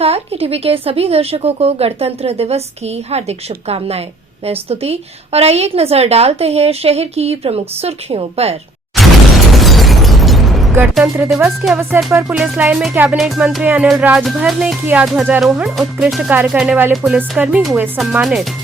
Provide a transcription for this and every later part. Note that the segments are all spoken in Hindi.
नमस्कार। केटीवी के सभी दर्शकों को गणतंत्र दिवस की हार्दिक शुभकामनाएं। मैं स्तुति और आइए एक नजर डालते हैं शहर की प्रमुख सुर्खियों पर। गणतंत्र दिवस के अवसर पर पुलिस लाइन में कैबिनेट मंत्री अनिल राजभर ने किया ध्वजारोहण। उत्कृष्ट कार्य करने वाले पुलिसकर्मी हुए सम्मानित।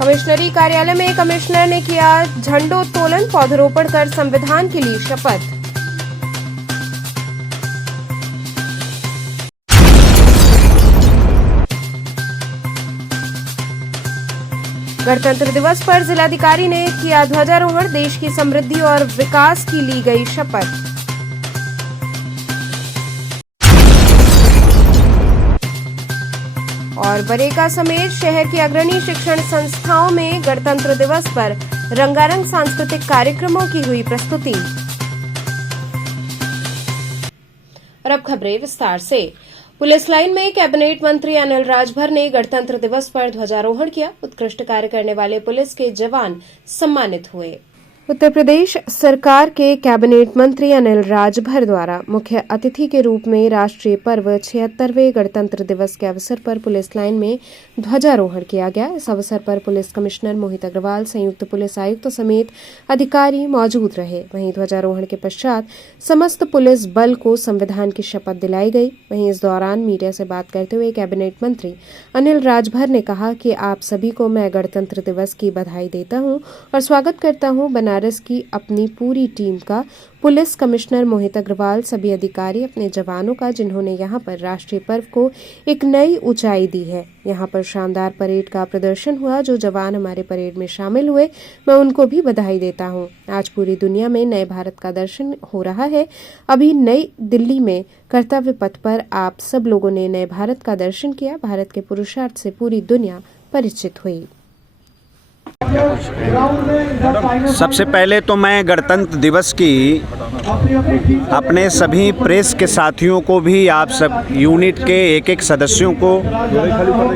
कमिश्नरी कार्यालय में कमिश्नर ने किया झंडोत्तोलन, पौधरोपण कर संविधान की ली शपथ। गणतंत्र दिवस पर जिलाधिकारी ने किया ध्वजारोहण, देश की समृद्धि और विकास की ली गई शपथ। और बरेका समेत शहर की अग्रणी शिक्षण संस्थाओं में गणतंत्र दिवस पर रंगारंग सांस्कृतिक कार्यक्रमों की हुई प्रस्तुति। और अब खबरें विस्तार से। पुलिस लाइन में कैबिनेट मंत्री अनिल राजभर ने गणतंत्र दिवस पर ध्वजारोहण किया। उत्कृष्ट कार्य करने वाले पुलिस के जवान सम्मानित हुए। उत्तर प्रदेश सरकार के कैबिनेट मंत्री अनिल राजभर द्वारा मुख्य अतिथि के रूप में राष्ट्रीय पर्व 76वें गणतंत्र दिवस के अवसर पर पुलिस लाइन में ध्वजारोहण किया गया। इस अवसर पर पुलिस कमिश्नर मोहित अग्रवाल, संयुक्त पुलिस आयुक्त समेत अधिकारी मौजूद रहे। वहीं ध्वजारोहण के पश्चात समस्त पुलिस बल को संविधान की शपथ दिलाई गई। वहीं इस दौरान मीडिया से बात करते हुए कैबिनेट मंत्री अनिल राजभर ने कहा कि आप सभी को मैं गणतंत्र दिवस की बधाई देता हूं और स्वागत करता हूं बनारस की अपनी पूरी टीम का, पुलिस कमिश्नर मोहित अग्रवाल, सभी अधिकारी, अपने जवानों का, जिन्होंने यहां पर राष्ट्रीय पर्व को एक नई ऊंचाई दी है। यहां पर शानदार परेड का प्रदर्शन हुआ। जो जवान हमारे परेड में शामिल हुए, मैं उनको भी बधाई देता हूं। आज पूरी दुनिया में नए भारत का दर्शन हो रहा है। अभी नई दिल्ली में कर्तव्य पथ पर आप सब लोगों ने नए भारत का दर्शन किया। भारत के पुरुषार्थ से पूरी दुनिया परिचित हुई। सबसे पहले तो मैं गणतंत्र दिवस की अपने सभी प्रेस के साथियों को भी, आप सब यूनिट के एक एक सदस्यों को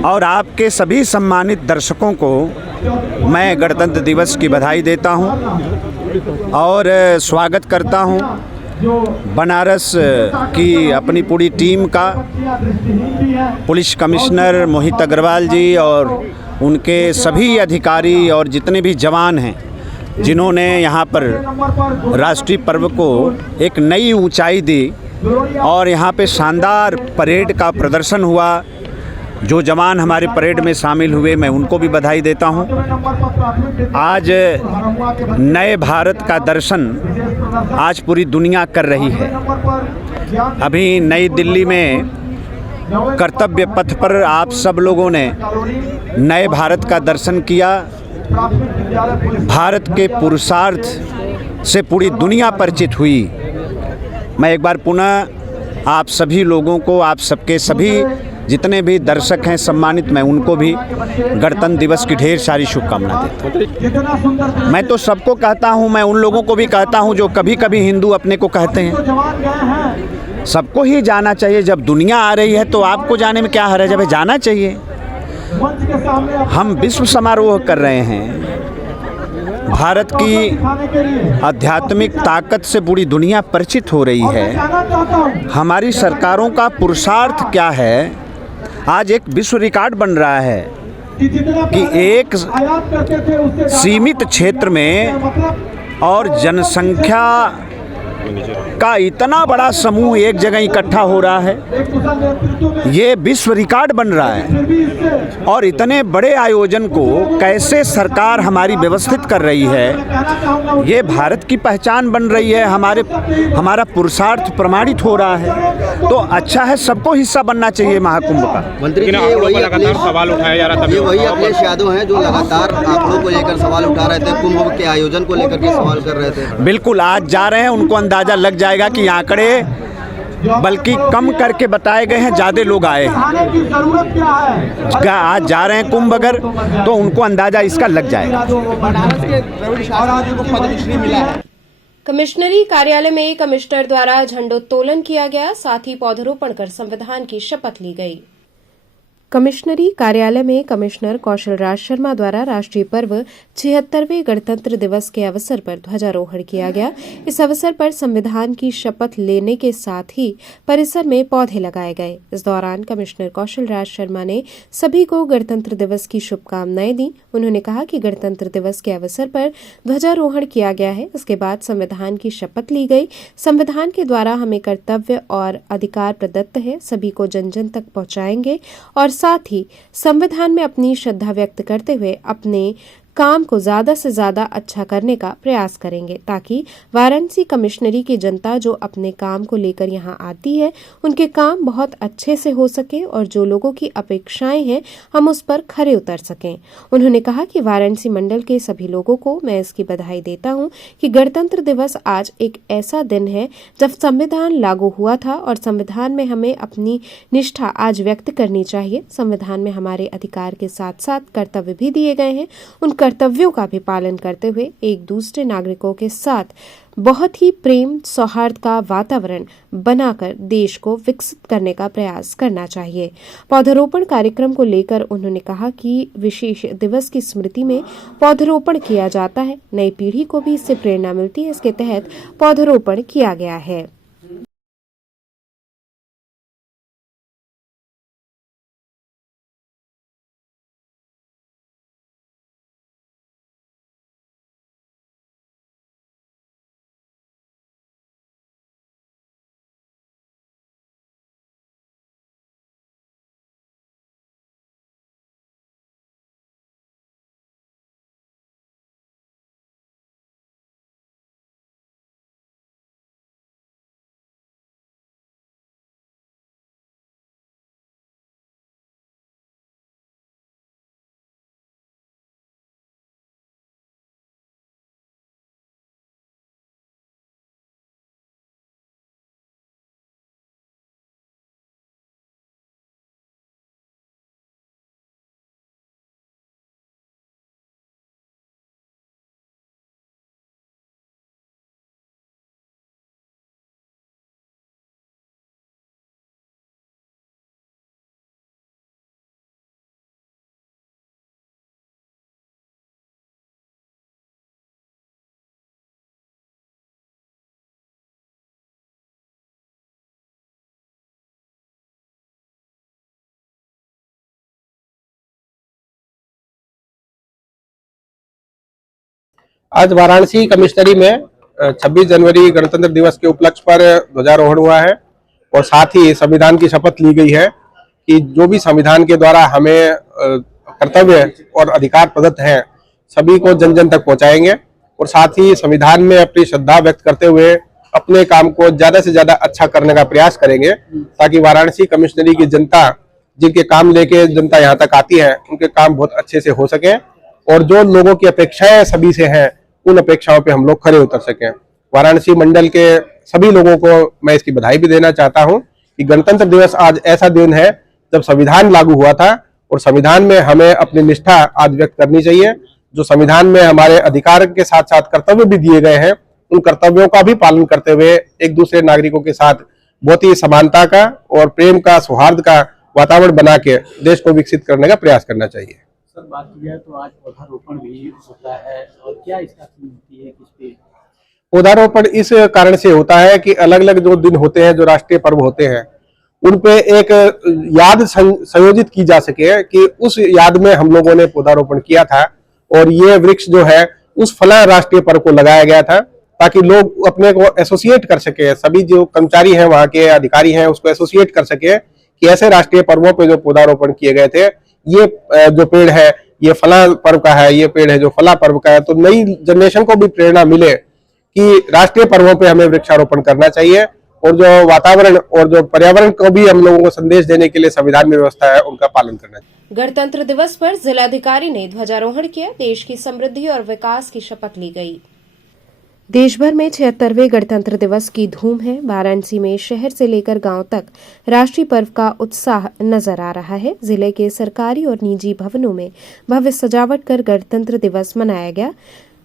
और आपके सभी सम्मानित दर्शकों को मैं गणतंत्र दिवस की बधाई देता हूं और स्वागत करता हूं बनारस की अपनी पूरी टीम का, पुलिस कमिश्नर मोहित अग्रवाल जी और उनके सभी अधिकारी और जितने भी जवान हैं जिन्होंने यहाँ पर राष्ट्रीय पर्व को एक नई ऊंचाई दी और यहाँ पे शानदार परेड का प्रदर्शन हुआ। जो जवान हमारे परेड में शामिल हुए, मैं उनको भी बधाई देता हूँ। आज नए भारत का दर्शन आज पूरी दुनिया कर रही है। अभी नई दिल्ली में कर्तव्य पथ पर आप सब लोगों ने नए भारत का दर्शन किया। भारत के पुरुषार्थ से पूरी दुनिया परिचित हुई। मैं एक बार पुनः आप सभी लोगों को, आप सबके सभी जितने भी दर्शक हैं सम्मानित, मैं उनको भी गणतंत्र दिवस की ढेर सारी शुभकामनाएं देता हूँ। मैं तो सबको कहता हूँ, मैं उन लोगों को भी कहता हूँ जो कभी कभी हिंदू अपने को कहते हैं। सबको ही जाना चाहिए। जब दुनिया आ रही है तो आपको जाने में क्या हर्ज है, जब जाना चाहिए। हम विश्व समारोह कर रहे हैं। भारत की आध्यात्मिक ताकत से पूरी दुनिया परिचित हो रही है। हमारी सरकारों का पुरुषार्थ क्या है, आज एक विश्व रिकॉर्ड बन रहा है कि एक सीमित क्षेत्र में और जनसंख्या का इतना बड़ा समूह एक जगह इकट्ठा हो रहा है। ये विश्व रिकॉर्ड बन रहा है और इतने बड़े आयोजन को कैसे सरकार हमारी व्यवस्थित कर रही है, ये भारत की पहचान बन रही है। हमारा पुरुषार्थ प्रमाणित हो रहा है। तो अच्छा है, सबको हिस्सा बनना चाहिए महाकुंभ का। मंत्री जी, लगातार सवाल उठाया जा रहा था। ये वही अखिलेश यादव हैं जो लगातार आंकड़ों को लेकर सवाल उठा रहे थे, कुंभ के आयोजन को लेकर के सवाल कर रहे थे। बिल्कुल, आज जा रहे हैं, उनको अंदाजा लग जाएगा कि आंकड़े बल्कि कम करके बताए गए हैं, ज्यादा लोग आए हैं। आज जा रहे हैं कुंभ, अगर तो उनको अंदाजा इसका लग जाएगा। कमिश्नरी कार्यालय में कमिश्नर द्वारा झंडोत्तोलन किया गया, साथ ही पौधरोपण कर संविधान की शपथ ली गई। कमिश्नरी कार्यालय में कमिश्नर कौशल राज शर्मा द्वारा राष्ट्रीय पर्व 76वें गणतंत्र दिवस के अवसर पर ध्वजारोहण किया गया। इस अवसर पर संविधान की शपथ लेने के साथ ही परिसर में पौधे लगाए गए। इस दौरान कमिश्नर कौशल राज शर्मा ने सभी को गणतंत्र दिवस की शुभकामनाएं दी। उन्होंने कहा कि गणतंत्र दिवस के अवसर पर ध्वजारोहण किया गया है। इसके बाद संविधान की शपथ ली गई। संविधान के द्वारा हमें कर्तव्य और अधिकार प्रदत्त है, सभी को जन जन तक पहुंचाएंगे और साथ ही संविधान में अपनी श्रद्धा व्यक्त करते हुए अपने काम को ज्यादा से ज्यादा अच्छा करने का प्रयास करेंगे, ताकि वाराणसी कमिश्नरी की जनता जो अपने काम को लेकर यहां आती है उनके काम बहुत अच्छे से हो सके और जो लोगों की अपेक्षाएं हैं हम उस पर खरे उतर सकें। उन्होंने कहा कि वाराणसी मंडल के सभी लोगों को मैं इसकी बधाई देता हूं कि गणतंत्र दिवस आज एक ऐसा दिन है जब संविधान लागू हुआ था और संविधान में हमें अपनी निष्ठा आज व्यक्त करनी चाहिए। संविधान में हमारे अधिकार के साथ साथ कर्तव्य भी दिए गए हैं। उन कर्तव्यों का भी पालन करते हुए एक दूसरे नागरिकों के साथ बहुत ही प्रेम सौहार्द का वातावरण बनाकर देश को विकसित करने का प्रयास करना चाहिए। पौधारोपण कार्यक्रम को लेकर उन्होंने कहा कि विशेष दिवस की स्मृति में पौधारोपण किया जाता है। नई पीढ़ी को भी इससे प्रेरणा मिलती है। इसके तहत पौधारोपण किया गया है। आज वाराणसी कमिश्नरी में 26 जनवरी गणतंत्र दिवस के उपलक्ष्य पर ध्वजारोहण हुआ है और साथ ही संविधान की शपथ ली गई है कि जो भी संविधान के द्वारा हमें कर्तव्य और अधिकार प्रदत्त हैं सभी को जन जन तक पहुंचाएंगे और साथ ही संविधान में अपनी श्रद्धा व्यक्त करते हुए अपने काम को ज्यादा से ज्यादा अच्छा करने का प्रयास करेंगे, ताकि वाराणसी कमिश्नरी की जनता जिनके काम लेके जनता यहाँ तक आती है उनके काम बहुत अच्छे से हो सके और जो लोगों की अपेक्षाएं सभी से हैं उन अपेक्षाओं पे हम लोग खरे उतर सकें। वाराणसी मंडल के सभी लोगों को मैं इसकी बधाई भी देना चाहता हूं कि गणतंत्र दिवस आज ऐसा दिन है जब संविधान लागू हुआ था और संविधान में हमें अपनी निष्ठा आज व्यक्त करनी चाहिए। जो संविधान में हमारे अधिकार के साथ साथ कर्तव्य भी दिए गए हैं उन कर्तव्यों का भी पालन करते हुए एक दूसरे नागरिकों के साथ बहुत ही समानता का और प्रेम का सौहार्द का वातावरण बना के देश को विकसित करने का प्रयास करना चाहिए। सर, बात की जाए तो आज पौधारोपण भी होता है और क्या इसका थीम होती है, किस पे? पौधारोपण इस कारण से होता है कि अलग अलग जो दिन होते हैं, जो राष्ट्रीय पर्व होते हैं, उन पे एक याद संयोजित की जा सके कि उस याद में हम लोगों ने पौधारोपण किया था और ये वृक्ष जो है उस फला राष्ट्रीय पर्व को लगाया गया था ताकि लोग अपने को एसोसिएट कर सके, सभी जो कर्मचारी हैं वहाँ के अधिकारी हैं उसको एसोसिएट कर सके कि ऐसे राष्ट्रीय पर्वों पे जो पौधारोपण किए गए थे, ये जो पेड़ है ये फला पर्व का है, ये पेड़ है जो फला पर्व का है, तो नई जनरेशन को भी प्रेरणा मिले कि राष्ट्रीय पर्वों पे हमें वृक्षारोपण करना चाहिए और जो वातावरण और जो पर्यावरण को भी हम लोगों को संदेश देने के लिए संविधान में व्यवस्था है उनका पालन करना चाहिए। गणतंत्र दिवस पर जिलाधिकारी ने ध्वजारोहण किया। देश की समृद्धि और विकास की शपथ ली गई। देश भर में 76वें गणतंत्र दिवस की धूम है। वाराणसी में शहर से लेकर गांव तक राष्ट्रीय पर्व का उत्साह नजर आ रहा है। जिले के सरकारी और निजी भवनों में भव्य सजावट कर गणतंत्र दिवस मनाया गया।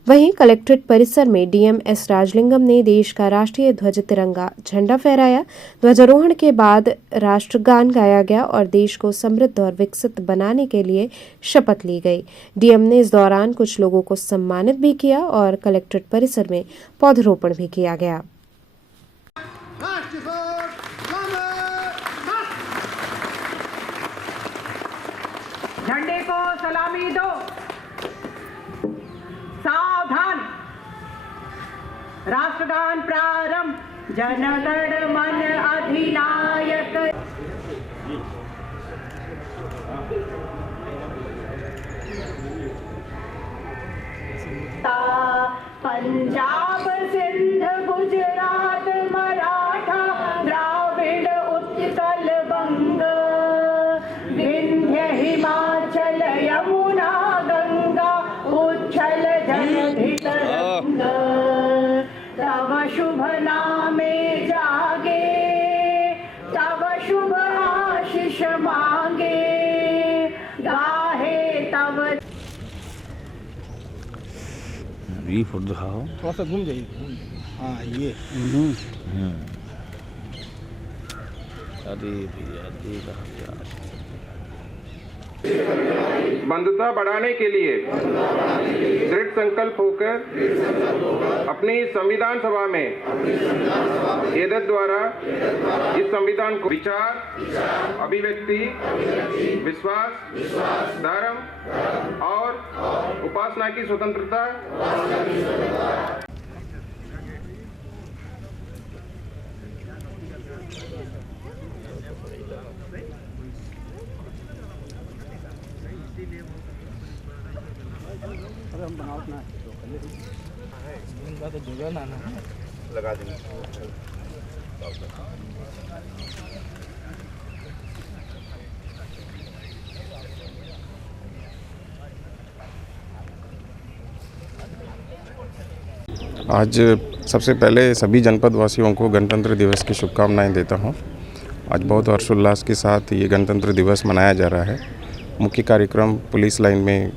वहीं कलेक्ट्रेट परिसर में डीएम एस राजलिंगम ने देश का राष्ट्रीय ध्वज तिरंगा झंडा फहराया। ध्वजारोहण के बाद राष्ट्रगान गाया गया और देश को समृद्ध और विकसित बनाने के लिए शपथ ली गई। डीएम ने इस दौरान कुछ लोगों को सम्मानित भी किया और कलेक्ट्रेट परिसर में पौधरोपण भी किया गया। झंडे को सलामी दो। सावधान। राष्ट्रगान प्रारंभ। जन गण मन अधिनायक। पंजाब सिंध गुजरात मराठा द्राविड़ उत्कल बंग विंध्य हिमाचल यमुना गंगा उच्छल जलधि तरंग तव शुभ नामे जागे तव शुभ आशीष मांगे गाहे तव। ये फोटो दिखाओ, थोड़ा सा घूम जाइए। हाँ ये अरे भैया देख बंधुता बढ़ाने के लिए दृढ़ संकल्प होकर अपनी संविधान सभा में एतद द्वारा इस संविधान को विचार, अभिव्यक्ति, विश्वास, धर्म और उपासना की स्वतंत्रता लगा देंगे। आज सबसे पहले सभी जनपद वासियों को गणतंत्र दिवस की शुभकामनाएं देता हूं। आज बहुत हर्षोल्लास के साथ ये गणतंत्र दिवस मनाया जा रहा है। मुख्य कार्यक्रम पुलिस लाइन में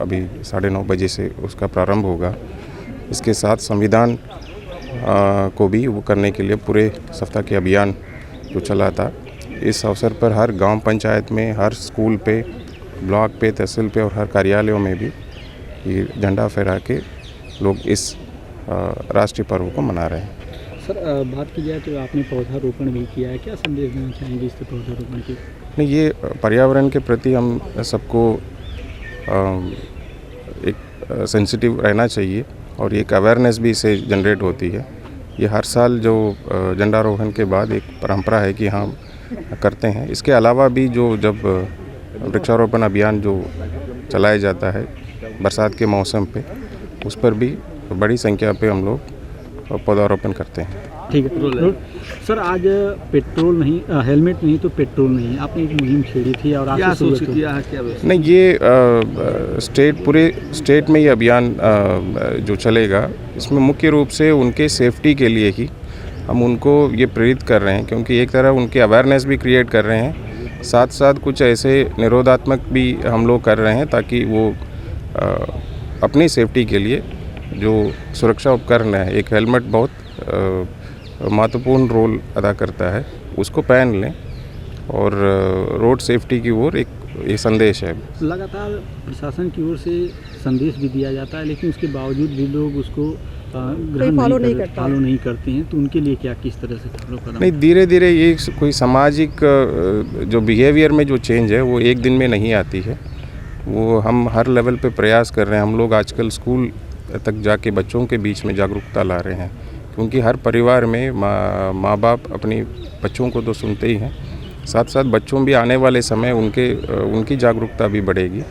अभी 9:30 बजे से उसका प्रारंभ होगा। इसके साथ संविधान को भी वो करने के लिए पूरे सप्ताह के अभियान जो चला था, इस अवसर पर हर गांव पंचायत में, हर स्कूल पे, ब्लॉक पे, तहसील पे और हर कार्यालयों में भी ये झंडा फहरा के लोग इस राष्ट्रीय पर्व को मना रहे हैं। सर, बात की जाए तो आपने पौधारोपण भी किया है, क्या संदेश देना चाहेंगे इस पौधारोपण के? नहीं, ये पर्यावरण के प्रति हम सबको एक सेंसिटिव रहना चाहिए और एक अवेयरनेस भी इससे जनरेट होती है। ये हर साल जो झंडारोहण के बाद एक परंपरा है कि हम करते हैं। इसके अलावा भी जो जब वृक्षारोपण अभियान जो चलाया जाता है बरसात के मौसम पे, उस पर भी बड़ी संख्या पे हम लोग पौधारोपण करते हैं। ठीक है सर, आज पेट्रोल नहीं, हेलमेट नहीं तो पेट्रोल नहीं, आपने एक मुहिम छेड़ी थी और क्या सोच किया है? क्या नहीं, ये पूरे स्टेट में ये अभियान जो चलेगा, इसमें मुख्य रूप से उनके सेफ्टी के लिए ही हम उनको ये प्रेरित कर रहे हैं, क्योंकि एक तरह उनके अवेयरनेस भी क्रिएट कर रहे हैं, साथ साथ कुछ ऐसे निरोधात्मक भी हम लोग कर रहे हैं ताकि वो अपनी सेफ्टी के लिए जो सुरक्षा उपकरण है, एक हेलमेट बहुत महत्वपूर्ण रोल अदा करता है, उसको पहन लें और रोड सेफ्टी की ओर एक ये संदेश है। लगातार प्रशासन की ओर से संदेश भी दिया जाता है, लेकिन उसके बावजूद भी लोग उसको फॉलो नहीं करते हैं, तो उनके लिए क्या, किस तरह से फॉलो करना? नहीं, धीरे धीरे ये कोई सामाजिक जो बिहेवियर में जो चेंज है वो एक दिन में नहीं आती है। वो हम हर लेवल पे प्रयास कर रहे हैं। हम लोग आजकल स्कूल तक जाके बच्चों के बीच में जागरूकता ला रहे हैं, क्योंकि हर परिवार में माँ बाप अपनी बच्चों को तो सुनते ही हैं, साथ साथ बच्चों भी आने वाले समय उनकी जागरूकता भी बढ़ेगी।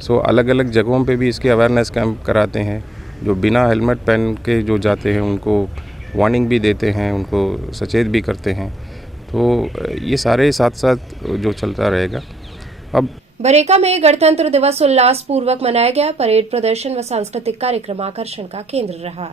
सो अलग अलग जगहों पे भी इसके अवेयरनेस कैंप कराते हैं। जो बिना हेलमेट पहन के जो जाते हैं उनको वार्निंग भी देते हैं, उनको सचेत भी करते हैं। तो ये सारे साथ साथ जो चलता रहेगा। अब बरेका में गणतंत्र दिवस उल्लासपूर्वक मनाया गया। परेड, प्रदर्शन व सांस्कृतिक कार्यक्रम आकर्षण का केंद्र रहा।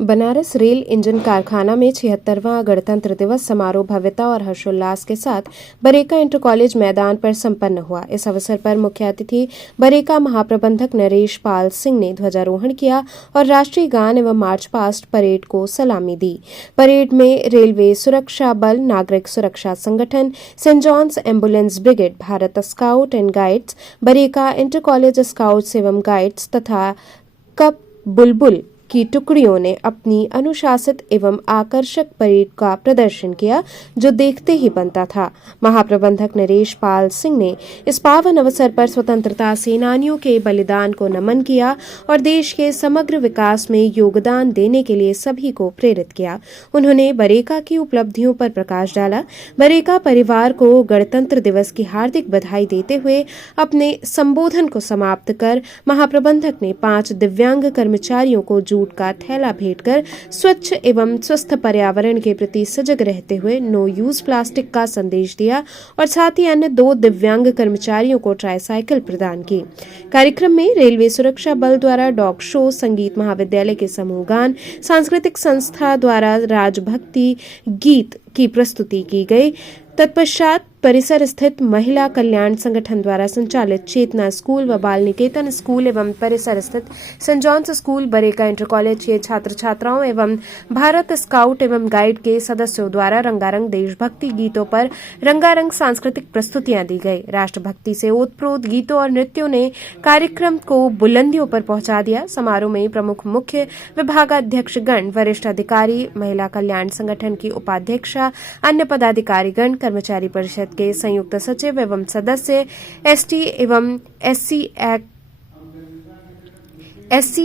बनारस रेल इंजन कारखाना में 76वां गणतंत्र दिवस समारोह भव्यता और हर्षोल्लास के साथ बरेका इंटर कॉलेज मैदान पर संपन्न हुआ। इस अवसर पर मुख्य अतिथि बरेका महाप्रबंधक नरेश पाल सिंह ने ध्वजारोहण किया और राष्ट्रीय गान एवं मार्च पास्ट परेड को सलामी दी। परेड में रेलवे सुरक्षा बल, नागरिक सुरक्षा संगठन, Saint John's ambulance brigade, Bharat scout and guides, Bareka inter college scouts एवं गाइड्स तथा कप बुलबुल की टुकड़ियों ने अपनी अनुशासित एवं आकर्षक परेड का प्रदर्शन किया, जो देखते ही बनता था। महाप्रबंधक नरेश पाल सिंह ने इस पावन अवसर पर स्वतंत्रता सेनानियों के बलिदान को नमन किया और देश के समग्र विकास में योगदान देने के लिए सभी को प्रेरित किया। उन्होंने बरेका की उपलब्धियों पर प्रकाश डाला। बरेका परिवार को गणतंत्र दिवस की हार्दिक बधाई देते हुए अपने संबोधन को समाप्त कर महाप्रबंधक ने 5 दिव्यांग कर्मचारियों को जूट का थैला भेंट कर स्वच्छ एवं स्वस्थ पर्यावरण के प्रति सजग रहते हुए नो यूज प्लास्टिक का संदेश दिया और साथ ही अन्य 2 दिव्यांग कर्मचारियों को ट्राईसाइकिल प्रदान की। कार्यक्रम में रेलवे सुरक्षा बल द्वारा डॉग शो, संगीत महाविद्यालय के समूह गान, सांस्कृतिक संस्था द्वारा राजभक्ति गीत की प्रस्तुति की गई। तत्पश्चात परिसर स्थित महिला कल्याण संगठन द्वारा संचालित चेतना स्कूल व बाल निकेतन स्कूल एवं परिसर स्थित Saint John's school Bareka inter college के छात्र छात्राओं एवं भारत स्काउट एवं गाइड के सदस्यों द्वारा रंगारंग देशभक्ति गीतों पर रंगारंग सांस्कृतिक प्रस्तुतियां दी गई। राष्ट्रभक्ति से ओतप्रोत गीतों और नृत्यों ने कार्यक्रम को बुलंदियों पर पहुंचा दिया। समारोह में प्रमुख मुख्य विभागाध्यक्षगण, वरिष्ठ अधिकारी, महिला कल्याण संगठन की उपाध्यक्षा, अन्य पदाधिकारीगण, कर्मचारी परिषद के संयुक्त सचिव एवं सदस्य, एससी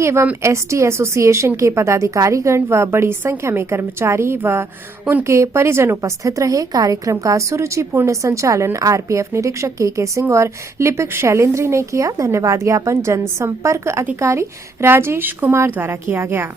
एवं एसटी एसोसिएशन के पदाधिकारीगण व बड़ी संख्या में कर्मचारी व उनके परिजन उपस्थित रहे। कार्यक्रम का सुरुचिपूर्ण संचालन आरपीएफ निरीक्षक के सिंह और लिपिक शैलेंद्री ने किया। धन्यवाद ज्ञापन जनसंपर्क अधिकारी राजेश कुमार द्वारा किया गया।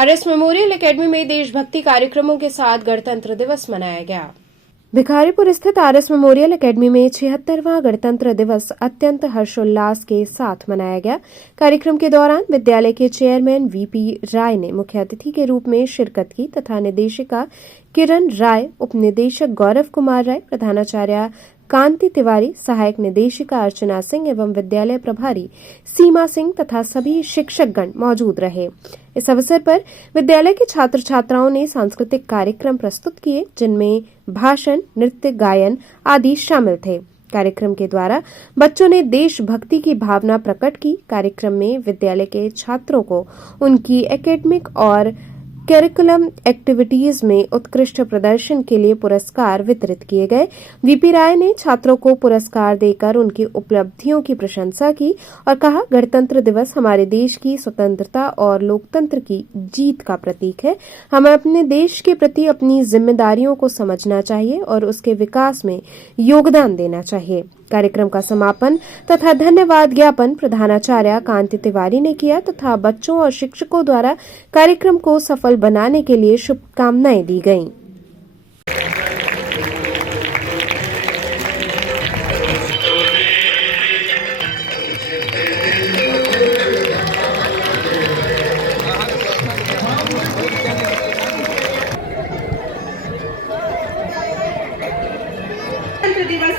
आरएस मेमोरियल एकेडमी में देशभक्ति कार्यक्रमों के साथ गणतंत्र दिवस मनाया गया। भिखारीपुर स्थित आरएस मेमोरियल एकेडमी में 76वां गणतंत्र दिवस अत्यंत हर्षोल्लास के साथ मनाया गया। कार्यक्रम के दौरान विद्यालय के चेयरमैन वीपी राय ने मुख्य अतिथि के रूप में शिरकत की तथा निदेशिका किरण राय, उपनिदेशक गौरव कुमार राय, प्रधानाचार्य कांति तिवारी, सहायक निदेशिका अर्चना सिंह एवं विद्यालय प्रभारी सीमा सिंह तथा सभी शिक्षकगण मौजूद रहे। इस अवसर पर विद्यालय के छात्र छात्राओं ने सांस्कृतिक कार्यक्रम प्रस्तुत किए, जिनमें भाषण, नृत्य, गायन आदि शामिल थे। कार्यक्रम के द्वारा बच्चों ने देशभक्ति की भावना प्रकट की। कार्यक्रम में विद्यालय के छात्रों को उनकी एकेडमिक और करिकुलम एक्टिविटीज में उत्कृष्ट प्रदर्शन के लिए पुरस्कार वितरित किए गए। वीपी राय ने छात्रों को पुरस्कार देकर उनकी उपलब्धियों की प्रशंसा की और कहा, गणतंत्र दिवस हमारे देश की स्वतंत्रता और लोकतंत्र की जीत का प्रतीक है। हमें अपने देश के प्रति अपनी जिम्मेदारियों को समझना चाहिए और उसके विकास में योगदान देना चाहिए। कार्यक्रम का समापन तथा धन्यवाद ज्ञापन प्रधानाचार्य कांति तिवारी ने किया तथा बच्चों और शिक्षकों द्वारा कार्यक्रम को सफल बनाने के लिए शुभकामनाएं दी गईं। दिवस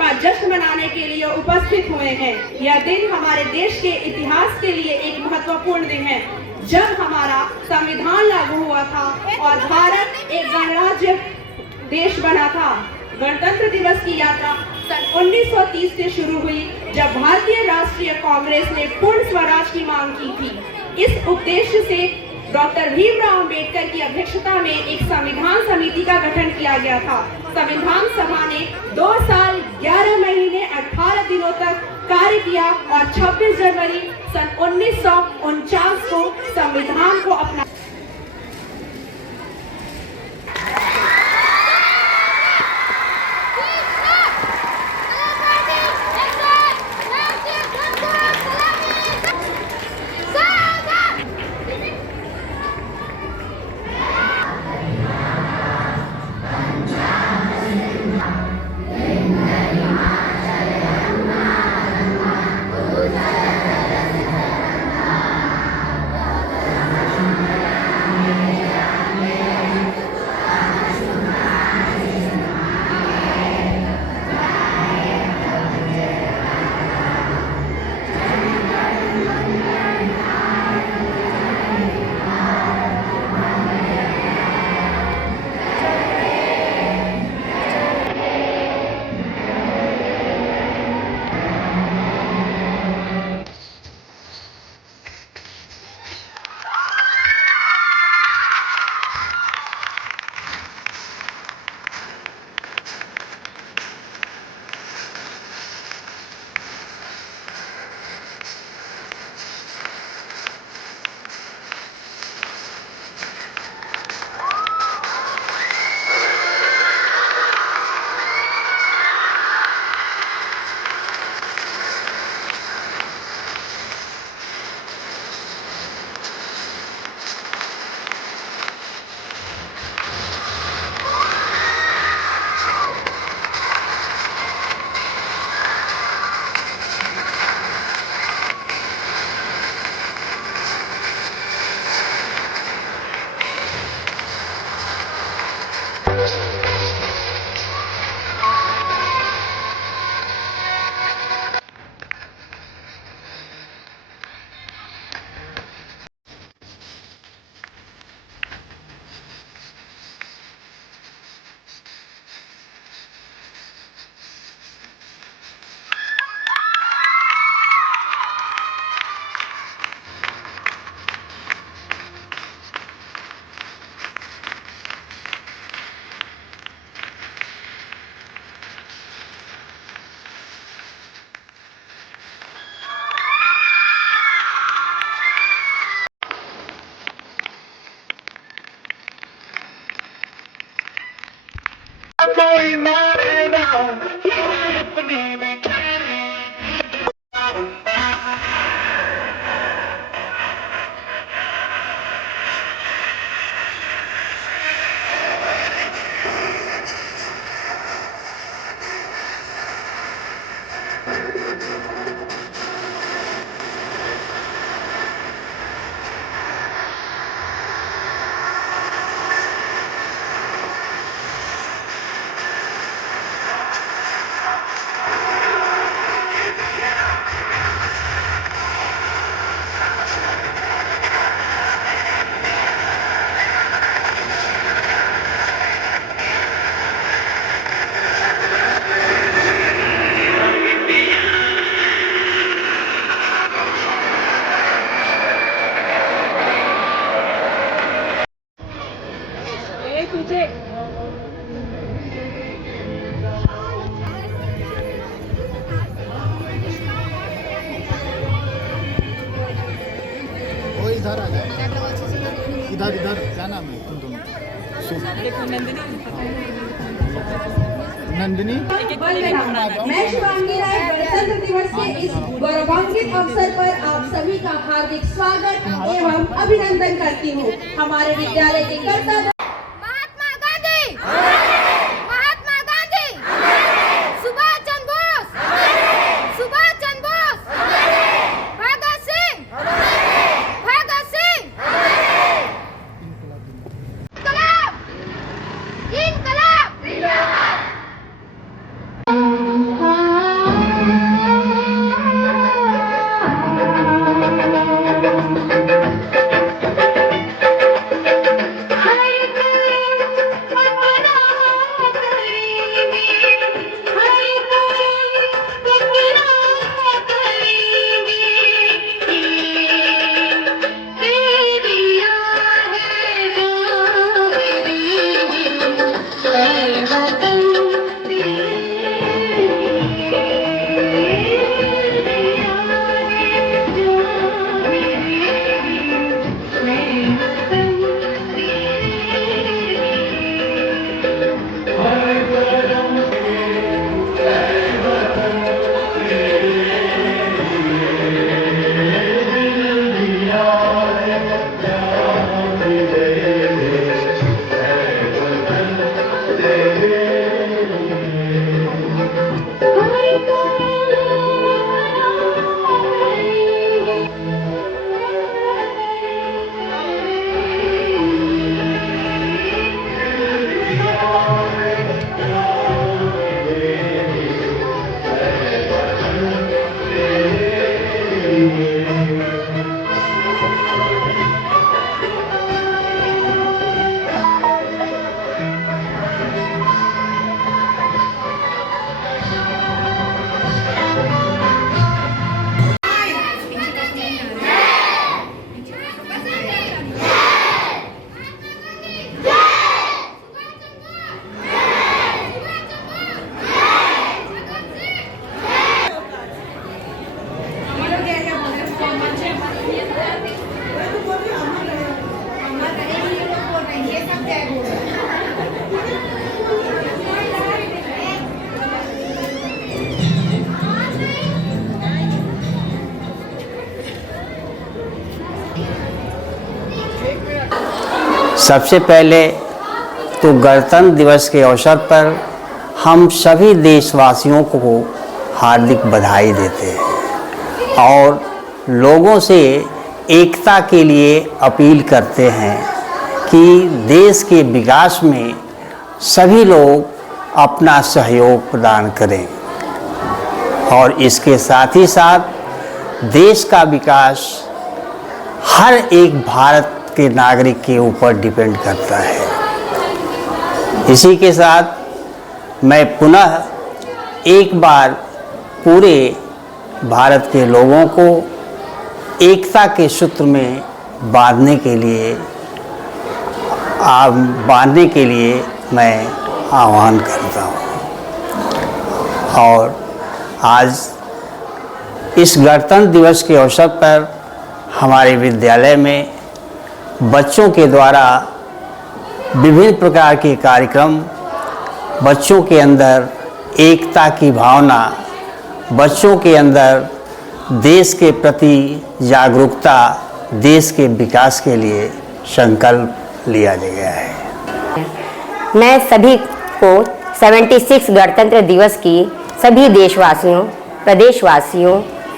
का जश्न मनाने के लिए उपस्थित हुए हैं। यह दिन हमारे देश के इतिहास के लिए एक महत्वपूर्ण दिन है। जब हमारा संविधान लागू हुआ था और भारत एक गणराज्य देश बना था। गणतंत्र दिवस की यात्रा सन 1930 से शुरू हुई, जब भारतीय राष्ट्रीय कांग्रेस ने पूर्ण स्वराज की मांग की थी। इस उद्देश्य से डॉक्टर भीमराव अंबेडकर की अध्यक्षता में एक संविधान समिति का गठन किया गया था। संविधान सभा ने 2 साल 11 महीने 18 दिनों तक कार्य किया और 26 जनवरी सन 1949 को संविधान को अपना इधर आ जाओ, इधर इधर, क्या नाम है तुम दोनों? नंदिनी। मैं शिवांगी राय गणतंत्र दिवस के इस गौरवान्वित अवसर पर आप सभी का हार्दिक स्वागत एवं अभिनंदन करती हूँ। हमारे विद्यालय के कर्तव्य महात्मा गांधी, महात्मा गांधी, सुभाष चंद्र बोस, सुभाष चंद्र बोस, भगत सिंह, भगत सिंह, इनकलाब, इनकलाब, जिंदाबाद। सबसे पहले तो गणतंत्र दिवस के अवसर पर हम सभी देशवासियों को हार्दिक बधाई देते हैं और लोगों से एकता के लिए अपील करते हैं कि देश के विकास में सभी लोग अपना सहयोग प्रदान करें और इसके साथ ही साथ देश का विकास हर एक भारत के नागरिक के ऊपर डिपेंड करता है। इसी के साथ मैं पुनः एक बार पूरे भारत के लोगों को एकता के सूत्र में बांधने के लिए मैं आह्वान करता हूँ। और आज इस गणतंत्र दिवस के अवसर पर हमारे विद्यालय में बच्चों के द्वारा विभिन्न प्रकार के कार्यक्रम, बच्चों के अंदर एकता की भावना, बच्चों के अंदर देश के प्रति जागरूकता, देश के विकास के लिए संकल्प लिया गया है। मैं सभी को 76 गणतंत्र दिवस की सभी देशवासियों, प्रदेशवासियों,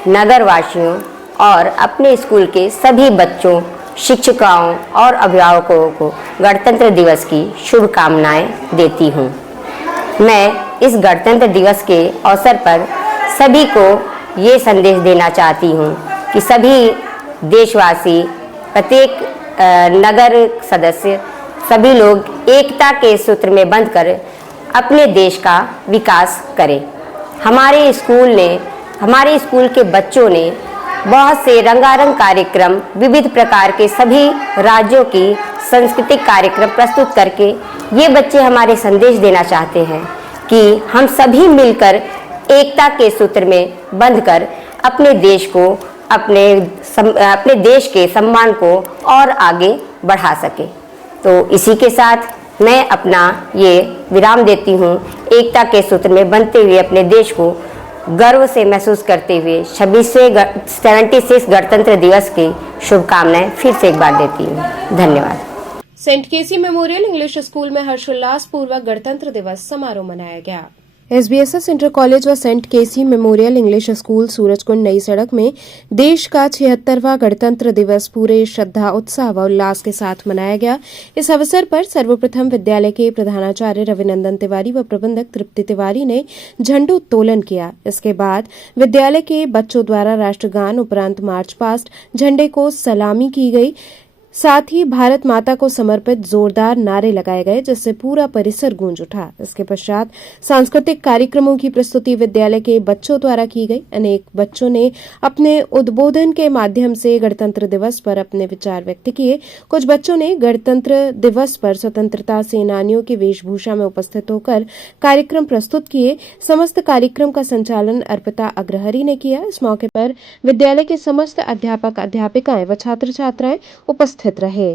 नगरवासियों और अपने स्कूल के सभी बच्चों, शिक्षिकाओं और अभिभावकों को गणतंत्र दिवस की शुभकामनाएं देती हूं। मैं इस गणतंत्र दिवस के अवसर पर सभी को ये संदेश देना चाहती हूं कि सभी देशवासी, प्रत्येक नगर सदस्य, सभी लोग एकता के सूत्र में बंधकर अपने देश का विकास करें। हमारे स्कूल के बच्चों ने बहुत से रंगारंग कार्यक्रम, विविध प्रकार के सभी राज्यों की सांस्कृतिक कार्यक्रम प्रस्तुत करके ये बच्चे हमारे संदेश देना चाहते हैं कि हम सभी मिलकर एकता के सूत्र में बंधकर अपने देश को, अपने अपने देश के सम्मान को और आगे बढ़ा सके। तो इसी के साथ मैं अपना ये विराम देती हूँ, एकता के सूत्र में बंधते हुए अपने देश को गर्व से महसूस करते हुए 76 गणतंत्र दिवस की शुभकामनाएं फिर से एक बार देती हूँ। धन्यवाद। सेंट केसी मेमोरियल इंग्लिश स्कूल में हर्षोल्लास पूर्वक गणतंत्र दिवस समारोह मनाया गया। SBSS इंटर कॉलेज व सेंट केसी मेमोरियल इंग्लिश स्कूल सूरजकुंड नई सड़क में देश का 76वां गणतंत्र दिवस पूरे श्रद्धा उत्साह व उल्लास के साथ मनाया गया। इस अवसर पर सर्वप्रथम विद्यालय के प्रधानाचार्य रविनंदन तिवारी व प्रबंधक तृप्ति तिवारी ने झंडोत्तोलन किया। इसके बाद विद्यालय के बच्चों द्वारा राष्ट्रगान उपरांत मार्च पास्ट, झंडे को सलामी की गई। साथ ही भारत माता को समर्पित जोरदार नारे लगाए गए, जिससे पूरा परिसर गूंज उठा। इसके पश्चात सांस्कृतिक कार्यक्रमों की प्रस्तुति विद्यालय के बच्चों द्वारा की गई। अनेक बच्चों ने अपने उद्बोधन के माध्यम से गणतंत्र दिवस पर अपने विचार व्यक्त किए। कुछ बच्चों ने गणतंत्र दिवस पर स्वतंत्रता सेनानियों की वेशभूषा में उपस्थित होकर कार्यक्रम प्रस्तुत किए। समस्त कार्यक्रम का संचालन अर्पिता अग्रहरी ने किया। इस मौके पर विद्यालय के समस्त अध्यापक, अध्यापिकाएं व छात्र छात्राएं उपस्थित रहे।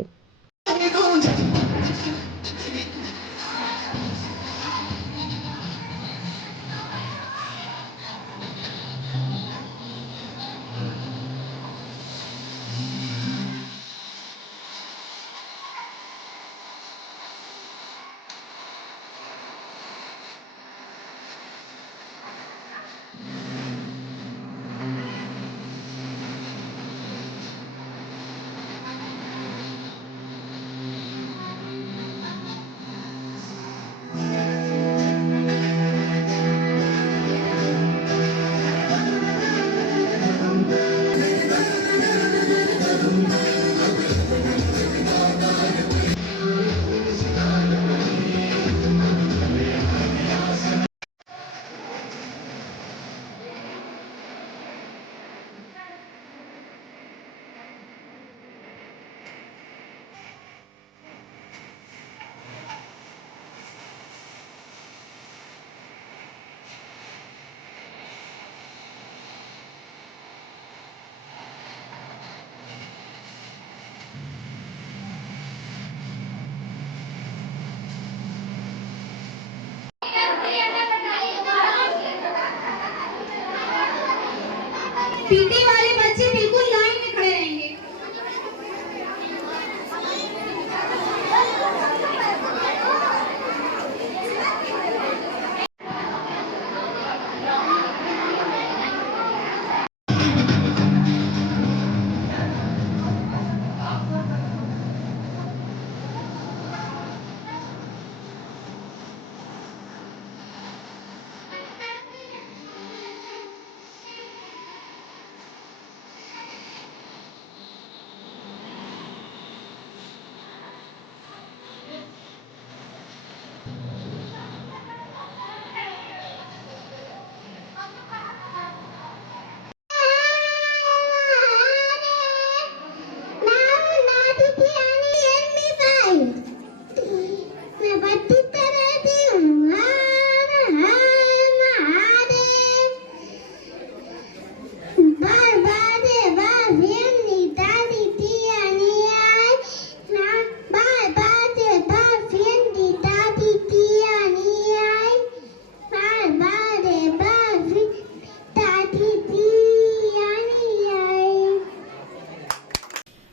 पीटी वाले बच्चे बिल्कुल लाइन में खड़े रहेंगे।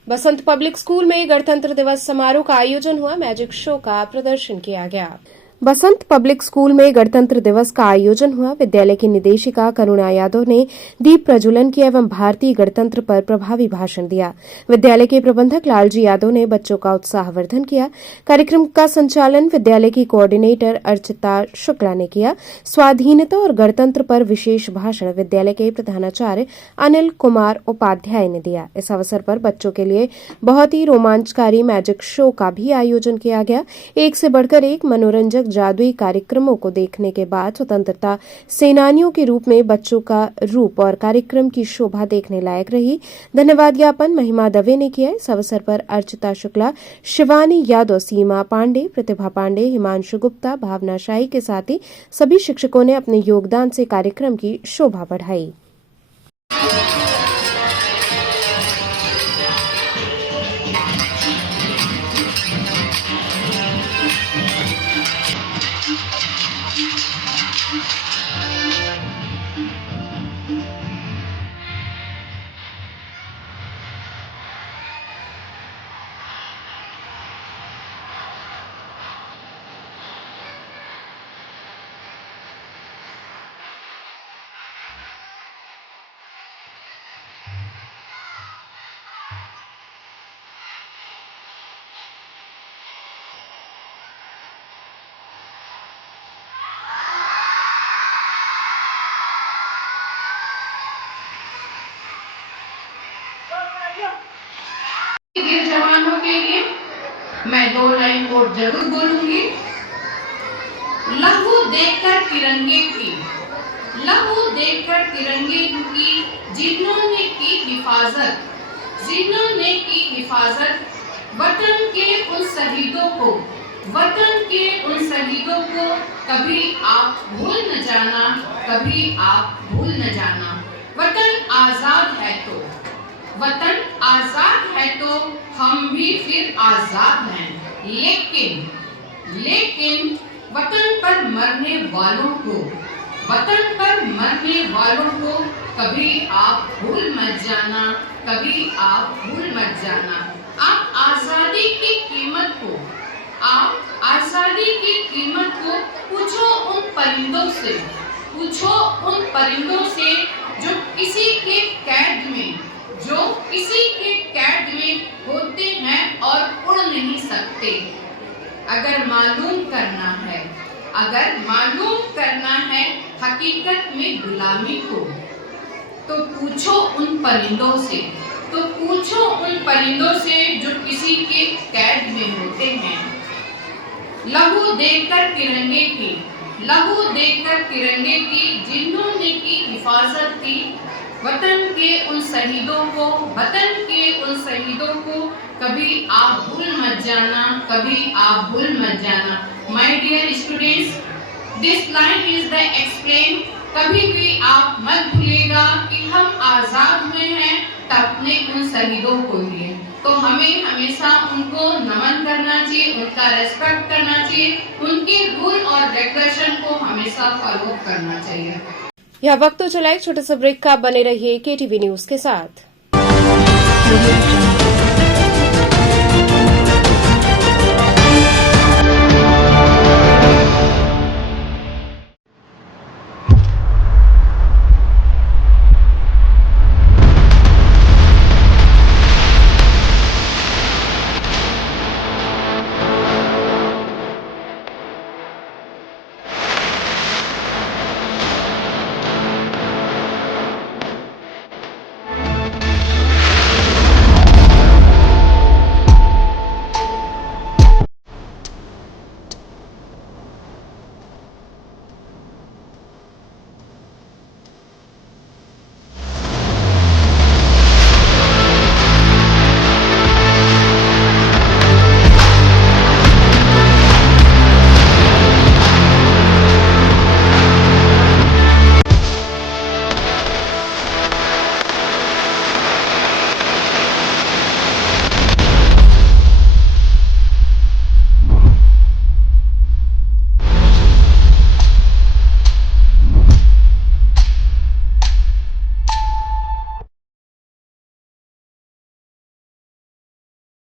बसंत पब्लिक स्कूल में गणतंत्र दिवस समारोह का आयोजन हुआ। मैजिक शो का प्रदर्शन किया गया। बसंत पब्लिक स्कूल में गणतंत्र दिवस का आयोजन हुआ। विद्यालय की निदेशिका करुणा यादव ने दीप प्रज्वलन किया एवं भारतीय गणतंत्र पर प्रभावी भाषण दिया। विद्यालय के प्रबंधक लालजी यादव ने बच्चों का उत्साहवर्धन किया। कार्यक्रम का संचालन विद्यालय की कोऑर्डिनेटर अर्चिता शुक्ला ने किया। स्वाधीनता और गणतंत्र पर विशेष भाषण विद्यालय के प्रधानाचार्य अनिल कुमार उपाध्याय ने दिया। इस अवसर पर बच्चों के लिए बहुत ही रोमांचकारी मैजिक शो का भी आयोजन किया गया। एक से बढ़कर एक मनोरंजक जादुई कार्यक्रमों को देखने के बाद स्वतंत्रता सेनानियों के रूप में बच्चों का रूप और कार्यक्रम की शोभा देखने लायक रही। धन्यवाद ज्ञापन महिमा दवे ने किया। इस अवसर पर अर्चिता शुक्ला, शिवानी यादव, सीमा पांडे, प्रतिभा पांडे, हिमांशु गुप्ता, भावना शाही के साथ ही सभी शिक्षकों ने अपने योगदान से कार्यक्रम की शोभा बढ़ाई। मैं 2 लाइन और जरूर बोलूंगी। लहू देखकर तिरंगे की, लहू देखकर तिरंगे की जिन्होंने की हिफाजत, जिन्होंने की हिफाजत, वतन के उन शहीदों को, वतन के उन शहीदों को कभी आप भूल न जाना, कभी आप भूल न जाना। वतन आजाद है तो, वतन आजाद है तो हम भी फिर आजाद हैं। लेकिन लेकिन वतन पर मरने वालों को, वतन पर मरने वालों को कभी आप भूल मत जाना, कभी आप भूल मत जाना। आप आजादी की कीमत को, आप आजादी की कीमत को पूछो उन परिंदों से, पूछो उन परिंदों से जो किसी के कैद में, जो किसी के कैद में होते हैं और उड़ नहीं सकते। अगर मालूम करना है, अगर मालूम करना है हकीकत में गुलामी को, तो पूछो उन परिंदों से, तो पूछो उन परिंदों से जो किसी के कैद में होते हैं। लहू देखकर तिरंगे की, लहू देखकर तिरंगे की जिन्होंने की हिफाजत की, वतन के उन शहीदों को, वतन के उन शहीदों को कभी आप भूल मत जाना, कभी आप भूल मत जाना। My dear students, this line is the explain। कभी भी आप मत भूलिएगा कि हम आजाद हुए हैं अपने उन शहीदों को लिए, तो हमें हमेशा उनको नमन करना चाहिए, उनका रेस्पेक्ट करना चाहिए, उनके रूल और रेगुलेशन को हमेशा फॉलो करना चाहिए। यह वक्त तो चला एक छोटे से ब्रेक का, बने रहिए केटीवी न्यूज के साथ।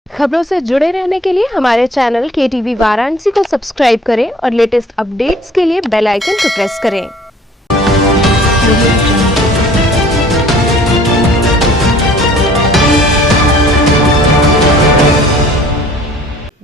खबरों से जुड़े रहने के लिए हमारे चैनल केटीवी वाराणसी को सब्सक्राइब करें और लेटेस्ट अपडेट्स के लिए बेल आइकन को प्रेस करें।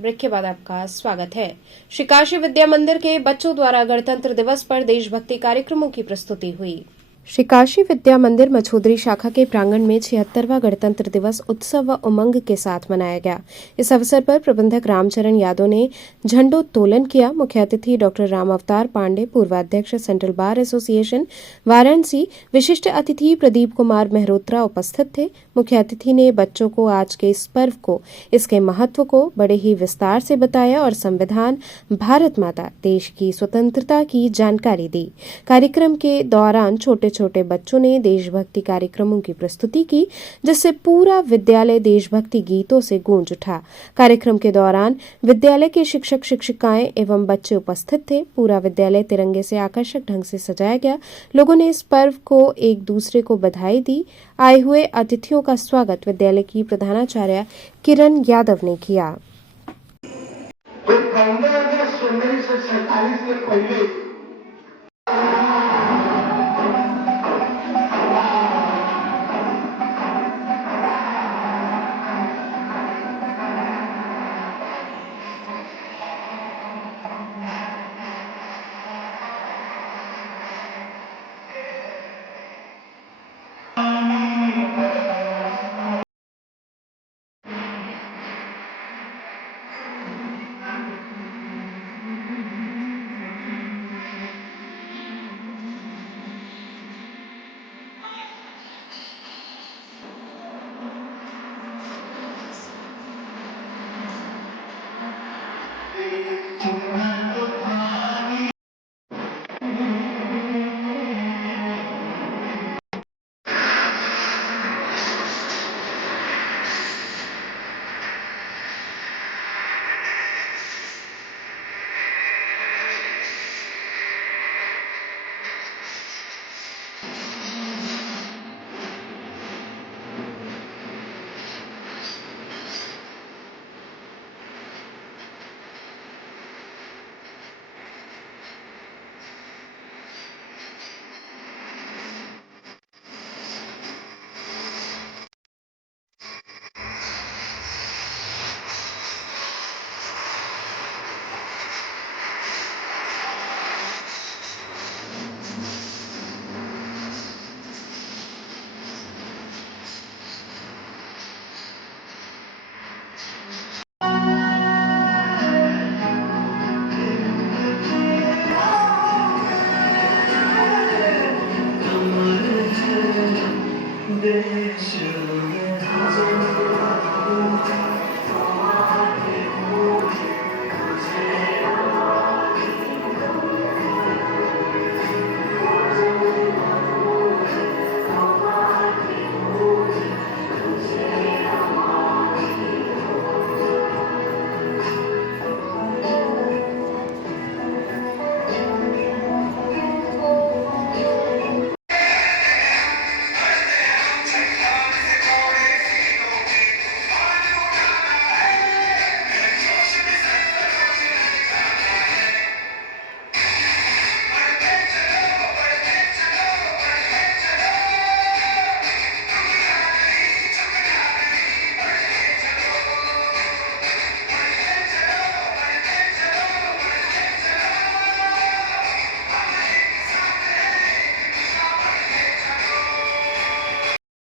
ब्रेक के बाद आपका स्वागत है। श्री काशी विद्या मंदिर के बच्चों द्वारा गणतंत्र दिवस पर देशभक्ति कार्यक्रमों की प्रस्तुति हुई। श्री काशी विद्या मंदिर मछोदरी शाखा के प्रांगण में 76वां गणतंत्र दिवस उत्सव व उमंग के साथ मनाया गया। इस अवसर पर प्रबंधक रामचरण यादव ने झंडोत्तोलन किया। मुख्य अतिथि डॉक्टर राम अवतार पांडे, पूर्वाध्यक्ष सेंट्रल बार एसोसिएशन वाराणसी, विशिष्ट अतिथि प्रदीप कुमार मेहरोत्रा उपस्थित थे। मुख्य अतिथि ने बच्चों को आज के इस पर्व को, इसके महत्व को बड़े ही विस्तार से बताया और संविधान, भारत माता, देश की स्वतंत्रता की जानकारी दी। कार्यक्रम के दौरान छोटे छोटे बच्चों ने देशभक्ति कार्यक्रमों की प्रस्तुति की, जिससे पूरा विद्यालय देशभक्ति गीतों से गूंज उठा। कार्यक्रम के दौरान विद्यालय के शिक्षक शिक्षिकाएं एवं बच्चे उपस्थित थे। पूरा विद्यालय तिरंगे से आकर्षक ढंग से सजाया गया। लोगों ने इस पर्व को एक दूसरे को बधाई दी। आए हुए अतिथियों का स्वागत विद्यालय की प्रधानाचार्य किरण यादव ने किया। 1947 के पहले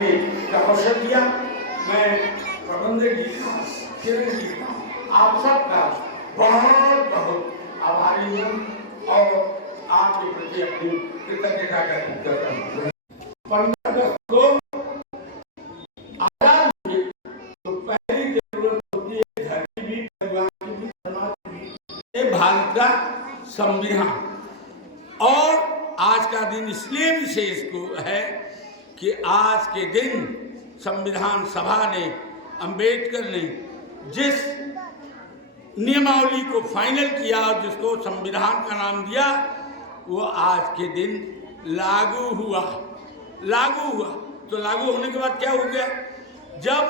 का अवसर दिया। मैं प्रबंधक जी का, किरण जी का, आप सबका बहुत बहुत आभारी हूँ और आपके प्रति अपनी कृतज्ञता व्यक्त करता हूँ। 15 अगस्त को आजाद हुए तो पहली जरूरत होती है घर की भी, परिवार की भी, समाज की भी। ये भारत का संविधान, और आज का दिन इसलिए विशेष को है कि आज के दिन संविधान सभा ने, अंबेडकर ने जिस नियमावली को फाइनल किया और जिसको संविधान का नाम दिया, वो आज के दिन लागू हुआ। तो लागू होने के बाद क्या हो गया? जब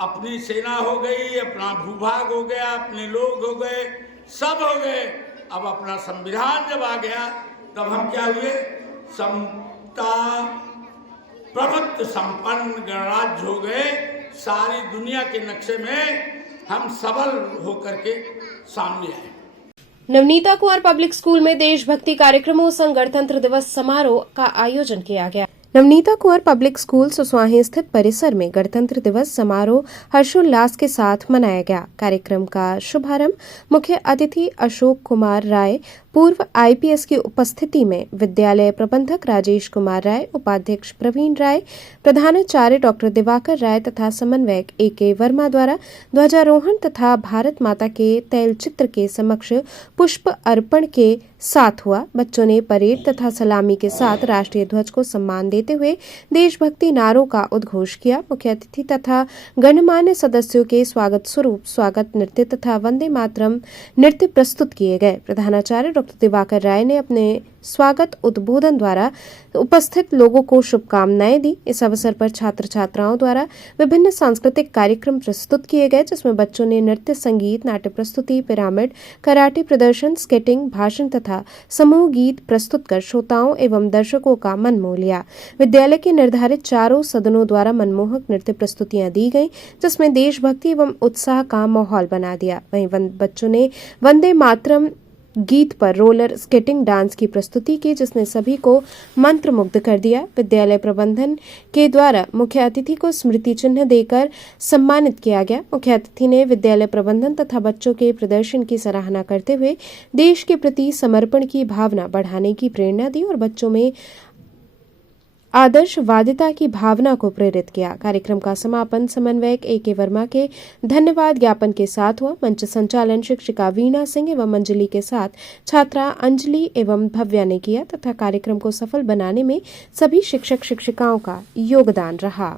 अपनी सेना हो गई, अपना भूभाग हो गया, अपने लोग हो गए, सब हो गए, अब अपना संविधान जब आ गया, तब हम क्या हुए? समता प्रभुत्व संपन्न गणराज्य हो गए। सारी दुनिया के नक्शे में हम सबल होकर के सामने आए। नवनीता कुंवर पब्लिक स्कूल में देशभक्ति कार्यक्रमों संग गणतंत्र दिवस समारोह का आयोजन किया गया। नवनीता कुंवर पब्लिक स्कूल सुसवाही स्थित परिसर में गणतंत्र दिवस समारोह हर्षोल्लास के साथ मनाया गया। कार्यक्रम का शुभारंभ मुख्य अतिथि अशोक कुमार राय, पूर्व आईपीएस की उपस्थिति में विद्यालय प्रबंधक राजेश कुमार राय, उपाध्यक्ष प्रवीण राय, प्रधानाचार्य डॉक्टर दिवाकर राय तथा समन्वयक AK वर्मा द्वारा ध्वजारोहण तथा भारत माता के तैलचित्र के समक्ष पुष्प अर्पण के साथ हुआ। बच्चों ने परेड तथा सलामी के साथ राष्ट्रीय ध्वज को सम्मान देते हुए देशभक्ति नारों का उद्घोष किया। मुख्य अतिथि तथा गणमान्य सदस्यों के स्वागत स्वरूप स्वागत नृत्य तथा वंदे मातरम नृत्य प्रस्तुत किए गए। प्रधानाचार्य डॉक्टर दिवाकर राय ने अपने स्वागत उद्बोधन द्वारा उपस्थित लोगों को शुभकामनाएं दी। इस अवसर पर छात्र छात्राओं द्वारा विभिन्न सांस्कृतिक कार्यक्रम प्रस्तुत किए गए, जिसमें बच्चों ने नृत्य, संगीत, नाट्य प्रस्तुति, पिरामिड, कराटे प्रदर्शन, स्केटिंग, भाषण तथा समूह गीत प्रस्तुत कर श्रोताओं एवं दर्शकों का मन मोह लिया। विद्यालय के निर्धारित चारों सदनों द्वारा मनमोहक नृत्य प्रस्तुतियां दी गई, जिसमें देशभक्ति एवं उत्साह का माहौल बना दिया। वहीं बच्चों ने वंदे मातरम गीत पर रोलर स्केटिंग डांस की प्रस्तुति की, जिसने सभी को मंत्रमुग्ध कर दिया। विद्यालय प्रबंधन के द्वारा मुख्य अतिथि को स्मृति चिन्ह देकर सम्मानित किया गया। मुख्य अतिथि ने विद्यालय प्रबंधन तथा बच्चों के प्रदर्शन की सराहना करते हुए देश के प्रति समर्पण की भावना बढ़ाने की प्रेरणा दी और बच्चों में आदर्शवादिता की भावना को प्रेरित किया। कार्यक्रम का समापन समन्वयक AK वर्मा के धन्यवाद ज्ञापन के साथ हुआ। मंच संचालन शिक्षिका वीणा सिंह एवं अंजलि के साथ छात्रा अंजलि एवं भव्या ने किया तथा कार्यक्रम को सफल बनाने में सभी शिक्षक शिक्षिकाओं का योगदान रहा।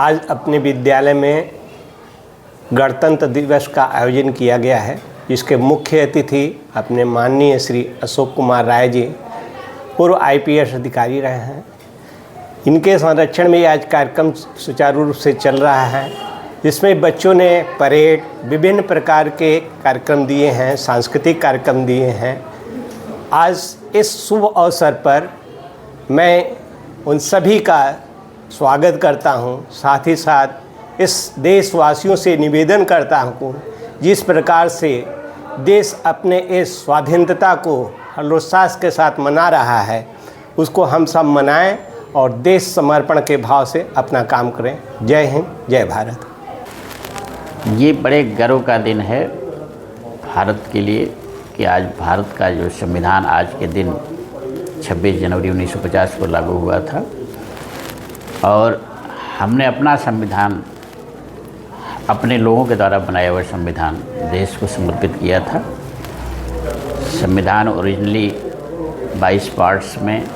आज अपने विद्यालय में गणतंत्र दिवस का आयोजन किया गया है, जिसके मुख्य अतिथि अपने माननीय श्री अशोक कुमार राय जी, पूर्व IPS अधिकारी रहे हैं। इनके संरक्षण में आज कार्यक्रम सुचारू रूप से चल रहा है, जिसमें बच्चों ने परेड, विभिन्न प्रकार के कार्यक्रम दिए हैं, सांस्कृतिक कार्यक्रम दिए हैं। आज इस शुभ अवसर पर मैं उन सभी का स्वागत करता हूं, साथ ही साथ इस देशवासियों से निवेदन करता हूं, जिस प्रकार से देश अपने इस स्वाधीनता को हर्षोल्लास के साथ मना रहा है, उसको हम सब मनाएं और देश समर्पण के भाव से अपना काम करें। जय हिंद, जय भारत। ये बड़े गर्व का दिन है भारत के लिए कि आज भारत का जो संविधान आज के दिन 26 जनवरी 1950 को लागू हुआ था और हमने अपना संविधान, अपने लोगों के द्वारा बनाया हुआ संविधान देश को समर्पित किया था। संविधान ओरिजिनली 22 पार्ट्स में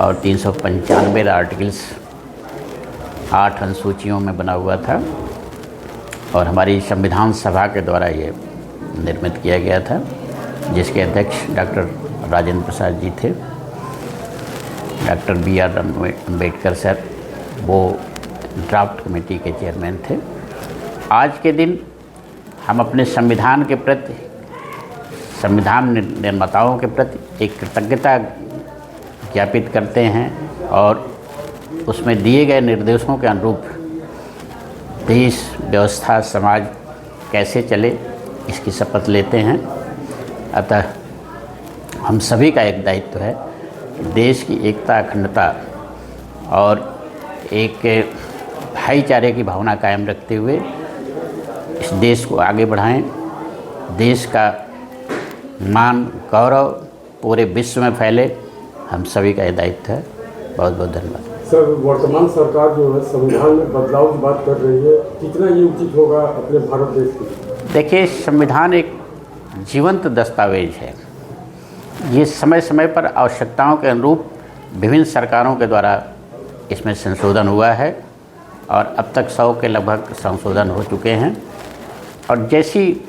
और 395 आर्टिकल्स 8 अनुसूचियों में बना हुआ था और हमारी संविधान सभा के द्वारा ये निर्मित किया गया था, जिसके अध्यक्ष डॉक्टर राजेंद्र प्रसाद जी थे। डॉक्टर BR अम्बेडकर सर वो ड्राफ्ट कमेटी के चेयरमैन थे। आज के दिन हम अपने संविधान के प्रति, संविधान निर्माताओं के प्रति एक कृतज्ञता ज्ञापित करते हैं और उसमें दिए गए निर्देशों के अनुरूप देश, व्यवस्था, समाज कैसे चले इसकी शपथ लेते हैं। अतः हम सभी का एक दायित्व है कि देश की एकता, अखंडता और एक भाईचारे की भावना कायम रखते हुए इस देश को आगे बढ़ाएं। देश का मान, गौरव पूरे विश्व में फैले, हम सभी का ये दायित्व है। बहुत बहुत धन्यवाद। सर, वर्तमान सरकार जो है संविधान में बदलाव की बात कर रही है, कितना ये उचित होगा अपने भारत देश के लिए? देखिए, संविधान एक जीवंत दस्तावेज है। ये समय समय पर आवश्यकताओं के अनुरूप विभिन्न सरकारों के द्वारा इसमें संशोधन हुआ है और अब तक 100 के लगभग संशोधन हो चुके हैं और जैसी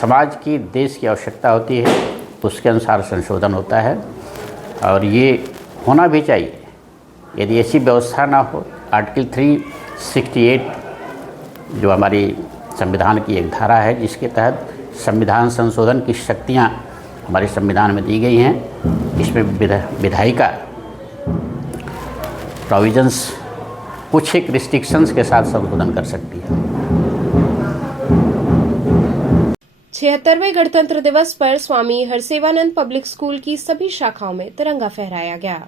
समाज की, देश की आवश्यकता होती है उसके अनुसार संशोधन होता है और ये होना भी चाहिए। यदि ऐसी व्यवस्था ना हो, आर्टिकल 368 जो हमारी संविधान की एक धारा है, जिसके तहत संविधान संशोधन की शक्तियाँ हमारे संविधान में दी गई हैं, इसमें विधायिका प्रोविजंस कुछ एक रिस्ट्रिक्शंस के साथ संशोधन कर सकती है। 76वें गणतंत्र दिवस पर स्वामी हरसेवानंद पब्लिक स्कूल की सभी शाखाओं में तिरंगा फहराया गया।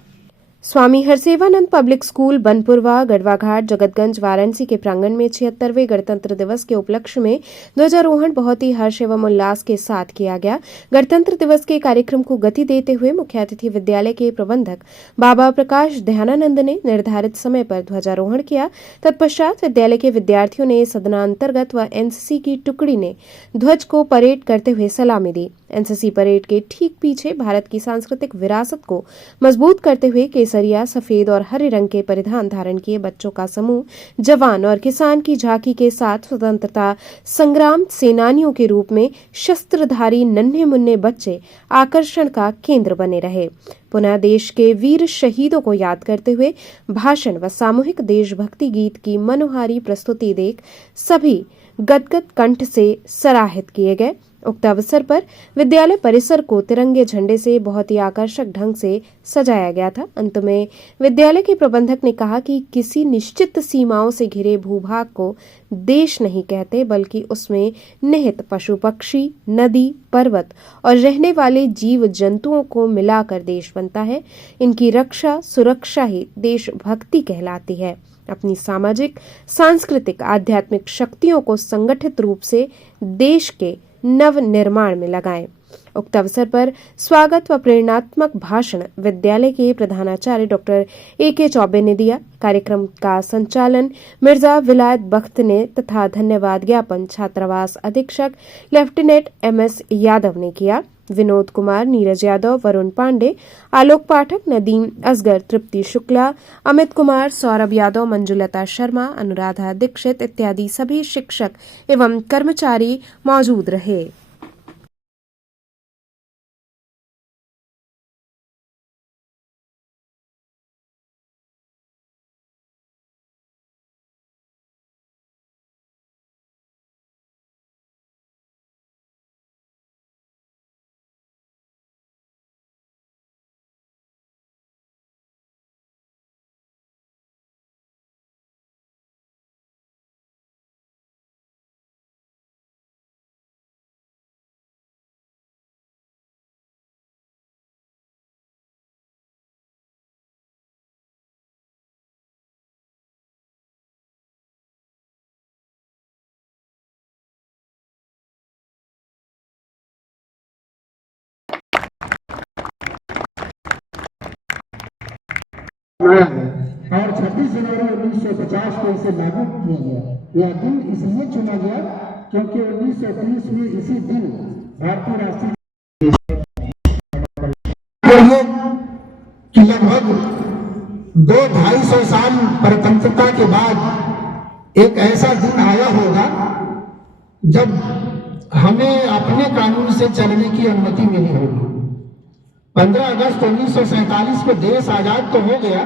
स्वामी हरसेवानंद पब्लिक स्कूल बनपुरवा गढ़वाघाट जगतगंज वाराणसी के प्रांगण में 76वें गणतंत्र दिवस के उपलक्ष्य में ध्वजारोहण बहुत ही हर्ष एवं उल्लास के साथ किया गया। गणतंत्र दिवस के कार्यक्रम को गति देते हुए मुख्य अतिथि विद्यालय के प्रबंधक बाबा प्रकाश दयानंद ने निर्धारित समय पर ध्वजारोहण किया। तत्पश्चात विद्यालय के विद्यार्थियों ने सदनांतर्गत व एनसीसी की टुकड़ी ने ध्वज को परेड करते हुए सलामी दी। एनसीसी परेड के ठीक पीछे भारत की सांस्कृतिक विरासत को मजबूत करते हुए केसरिया, सफेद और हरे रंग के परिधान धारण किए बच्चों का समूह जवान और किसान की झांकी के साथ स्वतंत्रता संग्राम सेनानियों के रूप में शस्त्रधारी नन्हे मुन्ने बच्चे आकर्षण का केंद्र बने रहे। पुनः देश के वीर शहीदों को याद करते हुए भाषण व सामूहिक देशभक्ति गीत की मनोहारी प्रस्तुति देख सभी गदगद कंठ से सराहित किए गए। उक्त अवसर पर विद्यालय परिसर को तिरंगे झंडे से बहुत ही आकर्षक ढंग से सजाया गया था। अंत में विद्यालय के प्रबंधक ने कहा कि किसी निश्चित सीमाओं से घिरे भूभाग को देश नहीं कहते, बल्कि उसमें निहित पशु पक्षी, नदी, पर्वत और रहने वाले जीव जंतुओं को मिलाकर देश बनता है। इनकी रक्षा सुरक्षा ही देशभक्ति कहलाती है। अपनी सामाजिक, सांस्कृतिक, आध्यात्मिक शक्तियों को संगठित रूप से देश के नव निर्माण में लगाएं। उक्त अवसर पर स्वागत व प्रेरणात्मक भाषण विद्यालय के प्रधानाचार्य डॉक्टर AK चौबे ने दिया। कार्यक्रम का संचालन मिर्जा विलायत बख्त ने तथा धन्यवाद ज्ञापन छात्रावास अधीक्षक लेफ्टिनेंट MS यादव ने किया। विनोद कुमार, नीरज यादव, वरुण पांडे, आलोक पाठक, नदीम असगर, तृप्ति शुक्ला, अमित कुमार, सौरभ यादव, मंजुलता शर्मा, अनुराधा दीक्षित इत्यादि सभी शिक्षक एवं कर्मचारी मौजूद रहे। और 26 जनवरी 1950 को इसे लागू किया गया। यह दिन इसलिए चुना गया क्योंकि 1930 में इसी दिन भारतीय राष्ट्रीय कि लगभग 200-250 साल स्वतंत्रता के बाद एक ऐसा दिन आया होगा जब हमें अपने कानून से चलने की अनुमति मिली होगी। 15 अगस्त 1947 को देश आजाद तो हो गया,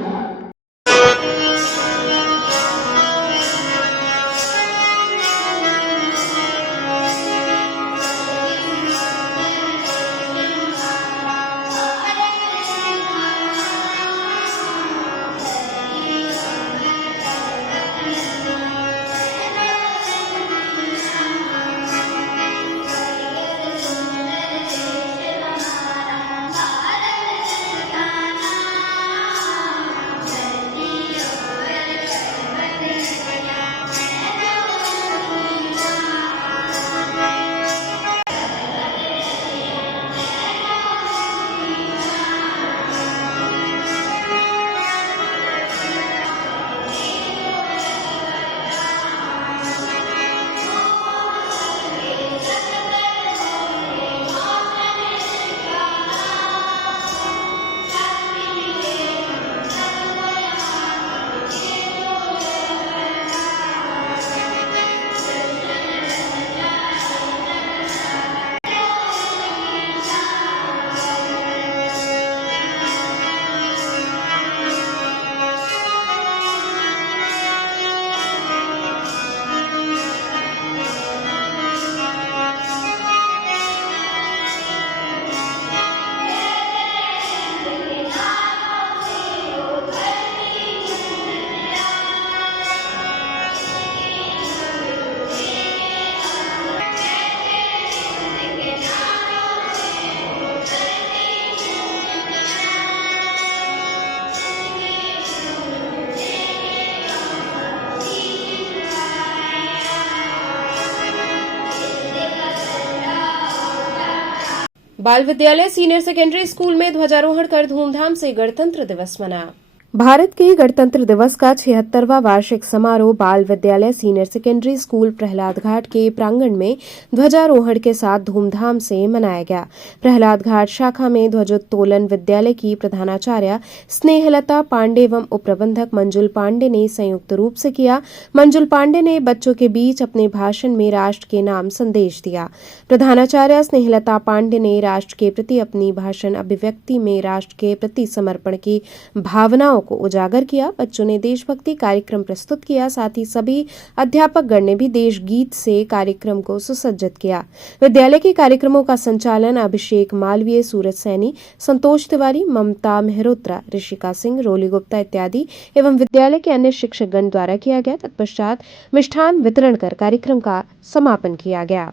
बाल विद्यालय सीनियर सेकेंडरी स्कूल में ध्वजारोहण कर धूमधाम से गणतंत्र दिवस मना। भारत के गणतंत्र दिवस का 76वां वार्षिक समारोह बाल विद्यालय सीनियर सेकेंडरी स्कूल प्रहलाद घाट के प्रांगण में ध्वजारोहण के साथ धूमधाम से मनाया गया। प्रहलाद घाट शाखा में ध्वजोत्तोलन विद्यालय की प्रधानाचार्य स्नेहलता पांडे एवं उपप्रबंधक मंजुल पांडे ने संयुक्त रूप से किया। मंजुल पांडे ने बच्चों के बीच अपने भाषण में राष्ट्र के नाम संदेश दिया। प्रधानाचार्य स्नेहलता पांडे ने राष्ट्र के प्रति अपनी भाषण अभिव्यक्ति में राष्ट्र के प्रति समर्पण की भावनाओं को उजागर किया। बच्चों ने देशभक्ति कार्यक्रम प्रस्तुत किया। साथ ही सभी अध्यापकगण ने भी देश गीत से कार्यक्रम को सुसज्जित किया। विद्यालय के कार्यक्रमों का संचालन अभिषेक मालवीय, सूरज सैनी, संतोष तिवारी, ममता मेहरोत्रा, ऋषिका सिंह, रोली गुप्ता इत्यादि एवं विद्यालय के अन्य शिक्षकगण द्वारा किया गया। तत्पश्चात मिष्ठान वितरण कर कार्यक्रम का समापन किया गया।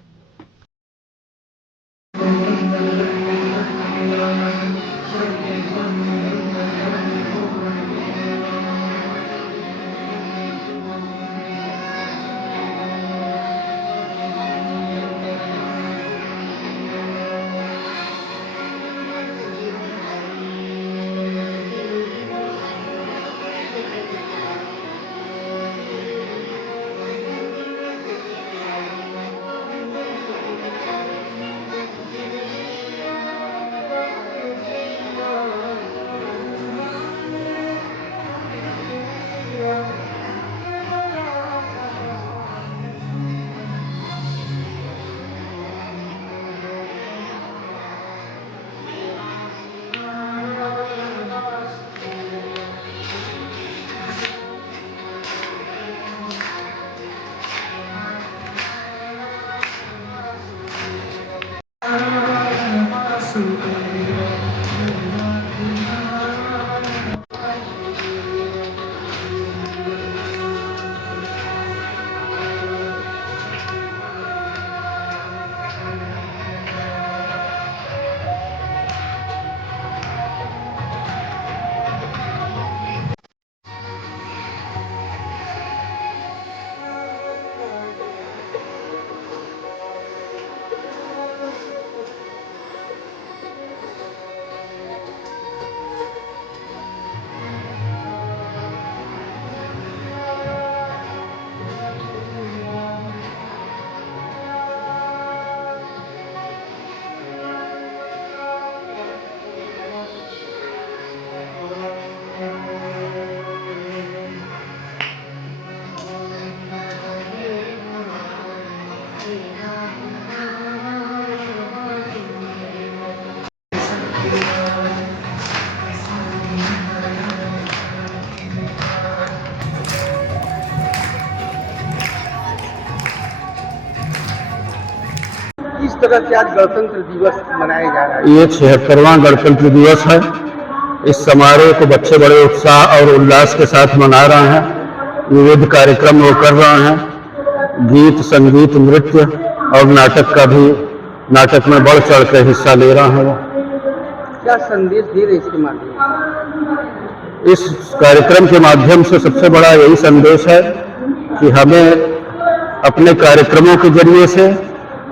किस तरह से आज गणतंत्र दिवस मनाया जा रहा है? ये 76वां गणतंत्र दिवस है। इस समारोह को बच्चे बड़े उत्साह और उल्लास के साथ मना रहे हैं। विविध कार्यक्रम वो कर रहे हैं। गीत, संगीत, नृत्य और नाटक में बढ़ चढ़ कर हिस्सा ले रहे हैं। क्या संदेश दे रहे इसके माध्यम से? इस कार्यक्रम के माध्यम से सबसे बड़ा यही संदेश है कि हमें अपने कार्यक्रमों के जरिए से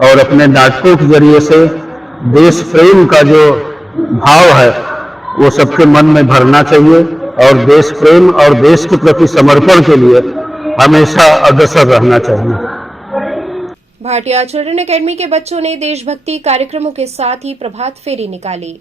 और अपने नाटकों के जरिए से देश प्रेम का जो भाव है वो सबके मन में भरना चाहिए और देश प्रेम और देश के प्रति समर्पण के लिए हमेशा अग्रसर रहना चाहिए। भाटिया चिल्ड्रन एकेडमी के बच्चों ने देशभक्ति कार्यक्रमों के साथ ही प्रभात फेरी निकाली।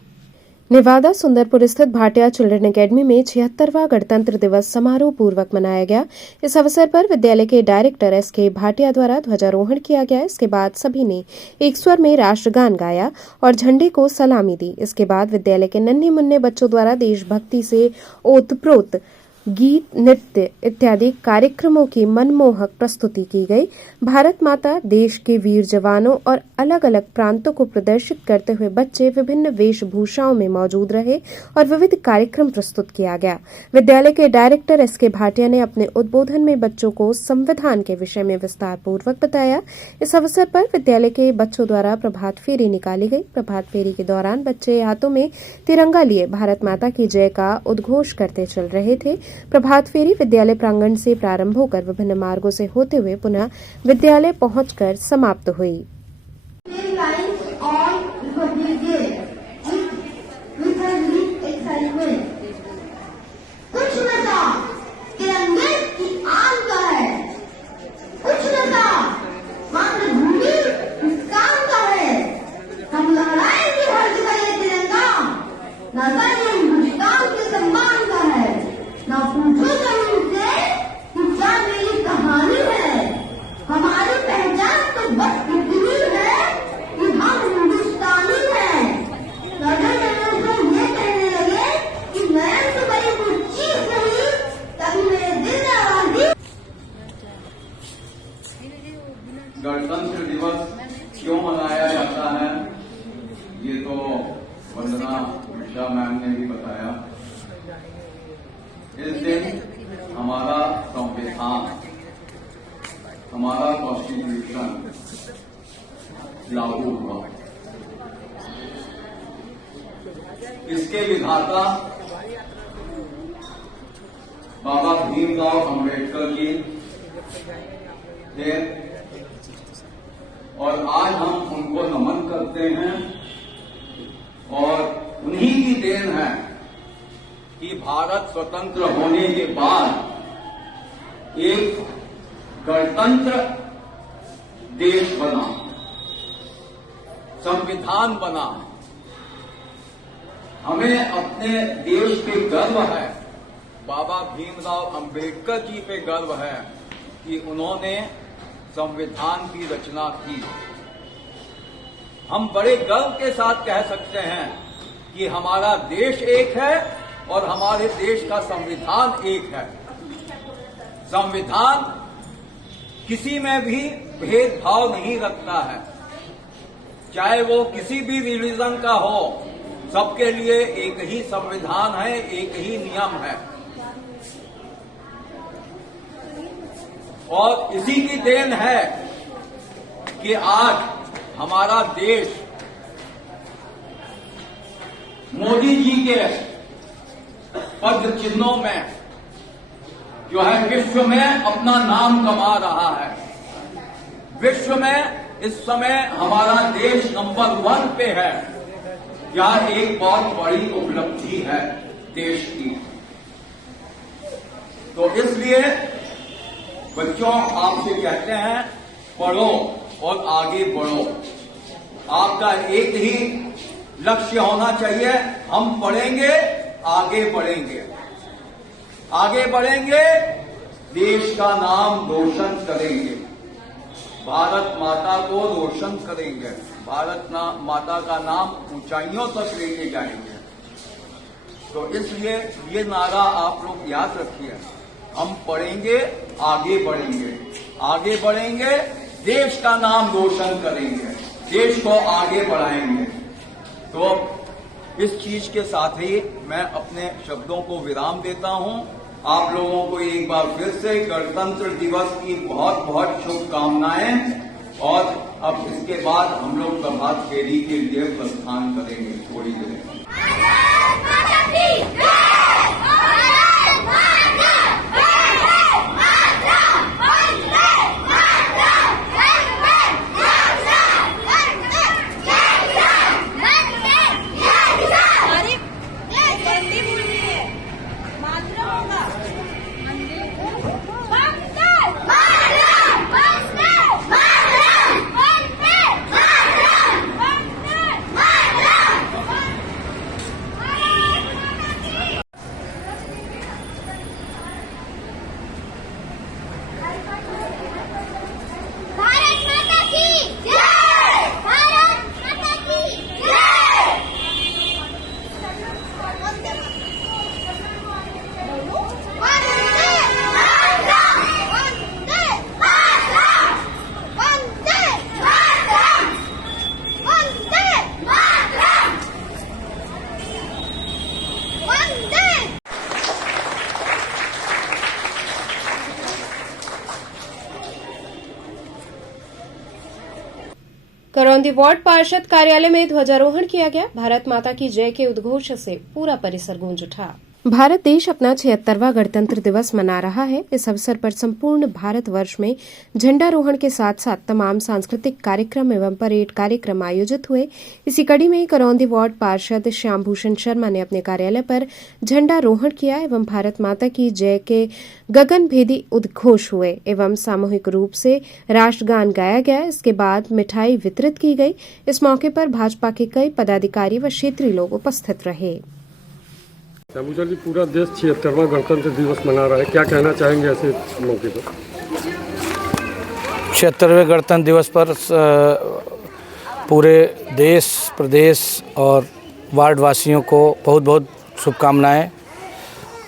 नेवादा सुंदरपुर स्थित भाटिया चिल्ड्रन एकेडमी में 76वां गणतंत्र दिवस समारोह पूर्वक मनाया गया। इस अवसर पर विद्यालय के डायरेक्टर एस.के. भाटिया द्वारा ध्वजारोहण किया गया। इसके बाद सभी ने एक स्वर में राष्ट्रगान गाया और झंडे को सलामी दी। इसके बाद विद्यालय के नन्हे मुन्ने बच्चों द्वारा देशभक्ति से ओतप्रोत गीत, नृत्य इत्यादि कार्यक्रमों की मनमोहक प्रस्तुति की गई। भारत माता, देश के वीर जवानों और अलग अलग प्रांतों को प्रदर्शित करते हुए बच्चे विभिन्न वेशभूषाओं में मौजूद रहे और विविध कार्यक्रम प्रस्तुत किया गया। विद्यालय के डायरेक्टर एस.के. भाटिया ने अपने उद्बोधन में बच्चों को संविधान के विषय में विस्तार पूर्वक बताया। इस अवसर पर विद्यालय के बच्चों द्वारा प्रभात फेरी निकाली गई। प्रभात फेरी के दौरान बच्चे हाथों में तिरंगा लिए भारत माता की जय का उद्घोष करते चल रहे थे। प्रभात फेरी विद्यालय प्रांगण से प्रारंभ होकर विभिन्न मार्गों से होते हुए पुनः विद्यालय पहुंचकर समाप्त हुई। न ये हिंदुस्तान के सम्मान का है, न पूछो जमीन से कि क्या मेरी कहानी है। हमारी पहचान तो बस इतनी है कि हम हिंदुस्तानी हैं। लड़े तो ये कहने लगे कि मैं तो बड़ी कुछ चीज नहीं, तभी मेरे दिल में आवाज़ गणतंत्र दिवस क्यों मनाया जाता है, ये तो वंदना मिश्रा मैम ने भी बताया। इस दिन हमारा संविधान, हमारा कॉन्स्टिट्यूशन लागू हुआ। इसके विधाता बाबा भीमराव अंबेडकर जी थे और आज हम उनको नमन करते हैं और उन्हीं की देन है कि भारत स्वतंत्र होने के बाद एक गणतंत्र देश बना, संविधान बना। हमें अपने देश पे गर्व है, बाबा भीमराव अंबेडकर जी पे गर्व है कि उन्होंने संविधान की रचना की। हम बड़े गर्व के साथ कह सकते हैं कि हमारा देश एक है और हमारे देश का संविधान एक है। संविधान किसी में भी भेदभाव नहीं रखता है, चाहे वो किसी भी रिलीजन का हो, सबके लिए एक ही संविधान है, एक ही नियम है। और इसी की देन है कि आज हमारा देश मोदी जी के पद चिन्हों में जो है विश्व में अपना नाम कमा रहा है। विश्व में इस समय हमारा देश नंबर 1 पे है। यह एक बहुत बड़ी उपलब्धि है देश की। तो इसलिए बच्चों, आपसे कहते हैं पढ़ो और आगे बढ़ो। आपका एक ही लक्ष्य होना चाहिए, हम पढ़ेंगे, आगे बढ़ेंगे। आगे बढ़ेंगे, देश का नाम रोशन करेंगे, भारत माता को रोशन करेंगे, भारत माता का नाम ऊंचाइयों तक लेके जाएंगे। तो इसलिए ये नारा आप लोग याद रखिए, हम पढ़ेंगे, आगे बढ़ेंगे, आगे बढ़ेंगे, देश का नाम रोशन करेंगे, देश को आगे बढ़ाएंगे। तो इस चीज के साथ ही मैं अपने शब्दों को विराम देता हूं। आप लोगों को एक बार फिर से गणतंत्र दिवस की बहुत बहुत शुभकामनाएं। और अब इसके बाद हम लोग प्रभात फेरी के लिए प्रस्थान करेंगे थोड़ी देर में। करौंदी वार्ड पार्षद कार्यालय में ध्वजारोहण किया गया। भारत माता की जय के उद्घोष से पूरा परिसर गूंज उठा। भारत देश अपना 76वां गणतंत्र दिवस मना रहा है। इस अवसर पर संपूर्ण भारतवर्ष में झंडारोहण के साथ साथ तमाम सांस्कृतिक कार्यक्रम एवं परेड कार्यक्रम आयोजित हुए। इसी कड़ी में करौंदी वार्ड पार्षद श्याम भूषण शर्मा ने अपने कार्यालय पर झंडारोहण किया एवं भारत माता की जय के गगनभेदी उद्घोष हुए एवं सामूहिक रूप से राष्ट्रगान गाया गया। इसके बाद मिठाई वितरित की गई। इस मौके पर भाजपा के कई पदाधिकारी व क्षेत्रीय लोग उपस्थित रहे। भूषण जी, पूरा देश 76वां गणतंत्र दिवस मना रहा है, क्या कहना चाहेंगे ऐसे मौके पर? 76वें गणतंत्र दिवस पर पूरे देश, प्रदेश और वार्ड वासियों को बहुत बहुत शुभकामनाएं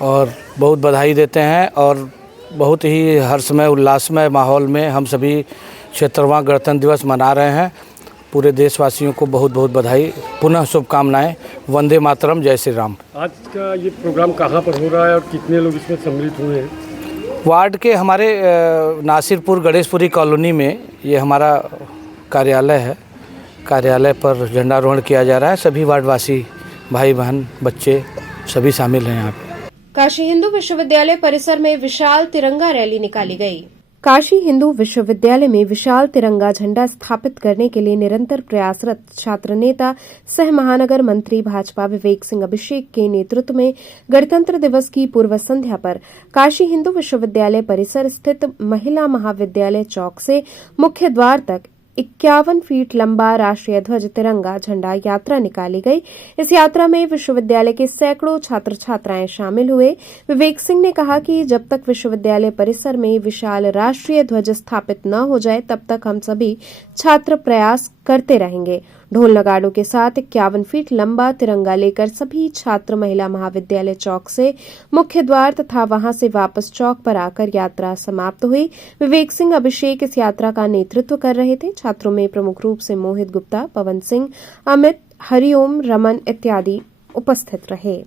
और बहुत बधाई देते हैं। और बहुत ही हर्षमय उल्लासमय माहौल में हम सभी 76वां गणतंत्र दिवस मना रहे हैं। पूरे देशवासियों को बहुत बहुत बधाई, पुनः शुभकामनाएं। वंदे मातरम, जय श्री राम। आज का ये प्रोग्राम कहाँ पर हो रहा है और कितने लोग इसमें सम्मिलित हुए हैं? वार्ड के हमारे नासिरपुर गणेशपुरी कॉलोनी में ये हमारा कार्यालय है। कार्यालय पर झंडारोहण किया जा रहा है। सभी वार्डवासी, भाई बहन, बच्चे सभी शामिल हैं यहाँ पे। काशी हिंदू विश्वविद्यालय परिसर में विशाल तिरंगा रैली निकाली गई। काशी हिंदू विश्वविद्यालय में विशाल तिरंगा झंडा स्थापित करने के लिए निरंतर प्रयासरत छात्र नेता सह महानगर मंत्री भाजपा विवेक सिंह अभिषेक के नेतृत्व में गणतंत्र दिवस की पूर्व संध्या पर काशी हिंदू विश्वविद्यालय परिसर स्थित महिला महाविद्यालय चौक से मुख्य द्वार तक 51 फीट लंबा राष्ट्रीय ध्वज तिरंगा झंडा यात्रा निकाली गई। इस यात्रा में विश्वविद्यालय के सैकड़ों छात्र छात्राएं शामिल हुए। विवेक सिंह ने कहा कि जब तक विश्वविद्यालय परिसर में विशाल राष्ट्रीय ध्वज स्थापित न हो जाए तब तक हम सभी छात्र प्रयास करते रहेंगे। ढोल नगाड़ों के साथ 51 फीट लंबा तिरंगा लेकर सभी छात्र महिला महाविद्यालय चौक से मुख्य द्वार तथा वहां से वापस चौक पर आकर यात्रा समाप्त हुई। विवेक सिंह अभिषेक इस यात्रा का नेतृत्व कर रहे थे। छात्रों में प्रमुख रूप से मोहित गुप्ता, पवन सिंह, अमित, हरिओम, रमन इत्यादि उपस्थित रहे।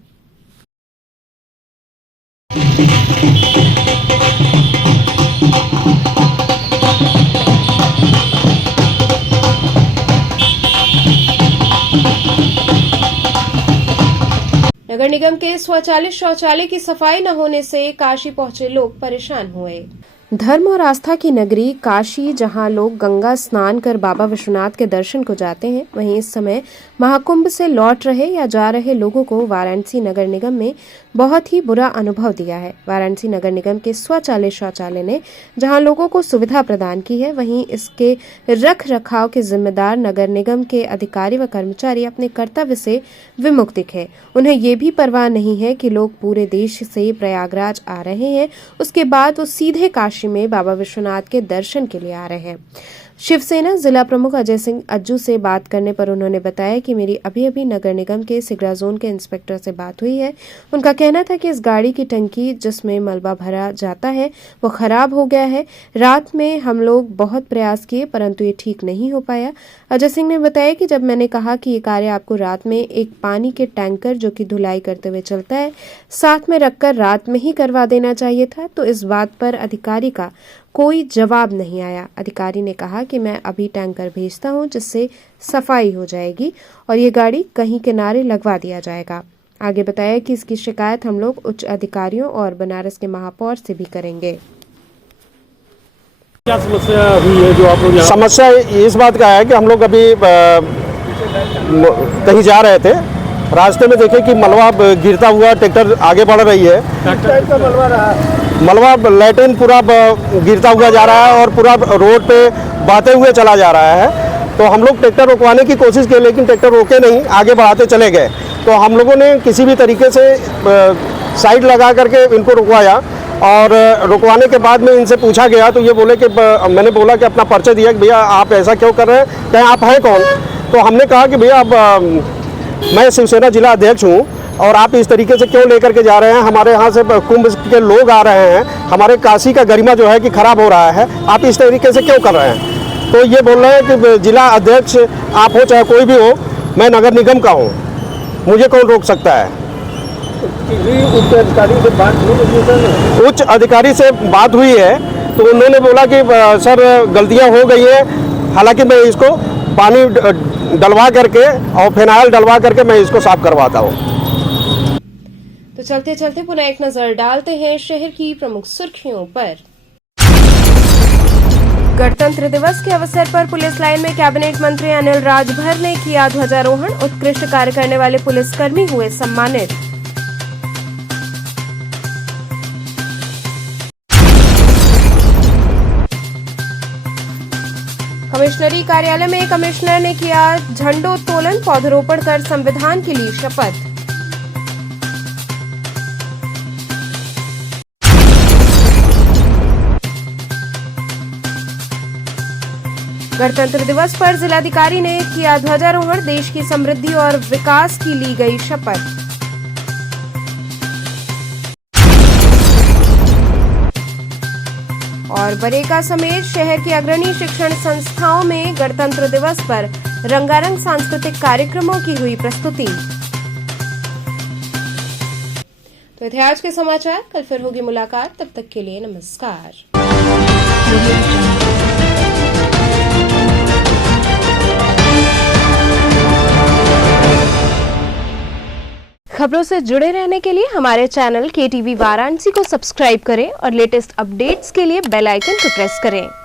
नगर निगम के स्वचालित शौचालय की सफाई न होने से काशी पहुंचे लोग परेशान हुए। धर्म और आस्था की नगरी काशी, जहां लोग गंगा स्नान कर बाबा विश्वनाथ के दर्शन को जाते हैं, वहीं इस समय महाकुंभ से लौट रहे या जा रहे लोगों को वाराणसी नगर निगम में बहुत ही बुरा अनुभव दिया है। वाराणसी नगर निगम के स्वचालित शौचालय ने जहां लोगों को सुविधा प्रदान की है, वहीं इसके रख रखाव के जिम्मेदार नगर निगम के अधिकारी व कर्मचारी अपने कर्तव्य से विमुख दिखे। उन्हें ये भी परवाह नहीं है कि लोग पूरे देश से प्रयागराज आ रहे हैं, उसके बाद वो सीधे काशी में बाबा विश्वनाथ के दर्शन के लिए आ रहे हैं। शिवसेना जिला प्रमुख अजय सिंह अज्जू से बात करने पर उन्होंने बताया कि मेरी अभी नगर निगम के सिगरा जोन के इंस्पेक्टर से बात हुई है। उनका कहना था कि इस गाड़ी की टंकी जिसमें मलबा भरा जाता है वो खराब हो गया है। रात में हम लोग बहुत प्रयास किए परंतु ये ठीक नहीं हो पाया। अजय सिंह ने बताया कि जब मैंने कहा कि ये कार्य आपको रात में एक पानी के टैंकर जो कि धुलाई करते हुए चलता है साथ में रखकर रात में ही करवा देना चाहिए था, तो इस बात पर अधिकारी का कोई जवाब नहीं आया। अधिकारी ने कहा कि मैं अभी टैंकर भेजता हूं जिससे सफाई हो जाएगी और ये गाड़ी कहीं किनारे लगवा दिया जाएगा। आगे बताया कि इसकी शिकायत हम लोग उच्च अधिकारियों और बनारस के महापौर से भी करेंगे। क्या समस्या हुई है जो आप लोग? समस्या इस बात का है कि हम लोग अभी कहीं जा रहे थे, रास्ते में देखे कि मलबा गिरता हुआ ट्रैक्टर आगे बढ़ रही है। मलबा लैट्रिन पूरा गिरता हुआ जा रहा है और पूरा रोड पे बहते हुए चला जा रहा है। तो हम लोग ट्रैक्टर रुकवाने की कोशिश की लेकिन ट्रैक्टर रोके नहीं, आगे बढ़ाते चले गए। तो हम लोगों ने किसी भी तरीके से साइड लगा करके इनको रुकवाया और रुकवाने के बाद में इनसे पूछा गया तो ये बोले कि मैंने बोला कि अपना परिचय दिया कि भैया आप ऐसा क्यों कर रहे हैं, क्या आप हैं कौन? तो हमने कहा कि भैया अब मैं शिवसेना जिला अध्यक्ष हूँ और आप इस तरीके से क्यों लेकर के जा रहे हैं? हमारे यहाँ से कुंभ के लोग आ रहे हैं, हमारे काशी का गरिमा जो है कि खराब हो रहा है, आप इस तरीके से क्यों कर रहे हैं? तो ये बोल रहे हैं कि जिला अध्यक्ष आप हो चाहे कोई भी हो, मैं नगर निगम का हूँ, मुझे कौन रोक सकता है? उच्च अधिकारी से बात हुई? उच्च अधिकारी से बात हुई है तो उन्होंने बोला कि सर गलतियाँ हो गई हैं, हालांकि मैं इसको पानी डलवा करके और फिनाइल डलवा करके मैं इसको साफ करवाता हूँ। तो चलते चलते पुनः एक नजर डालते हैं शहर की प्रमुख सुर्खियों पर। गणतंत्र दिवस के अवसर पर पुलिस लाइन में कैबिनेट मंत्री अनिल राजभर ने किया ध्वजारोहण। उत्कृष्ट कार्य करने वाले पुलिसकर्मी हुए सम्मानित। कमिश्नरी कार्यालय में कमिश्नर ने किया झंडोत्तोलन, पौधरोपण कर संविधान के लिए शपथ। गणतंत्र दिवस पर जिलाधिकारी ने किया ध्वजारोहण, देश की समृद्धि और विकास की ली गई शपथ। और बरेका समेत शहर की अग्रणी शिक्षण संस्थाओं में गणतंत्र दिवस पर रंगारंग सांस्कृतिक कार्यक्रमों की हुई प्रस्तुति। तो थे आज के समाचार, कल फिर होगी मुलाकात, तब तक के लिए नमस्कार। खबरों से जुड़े रहने के लिए हमारे चैनल KTV वाराणसी को सब्सक्राइब करें और लेटेस्ट अपडेट्स के लिए बेल आइकन को प्रेस करें।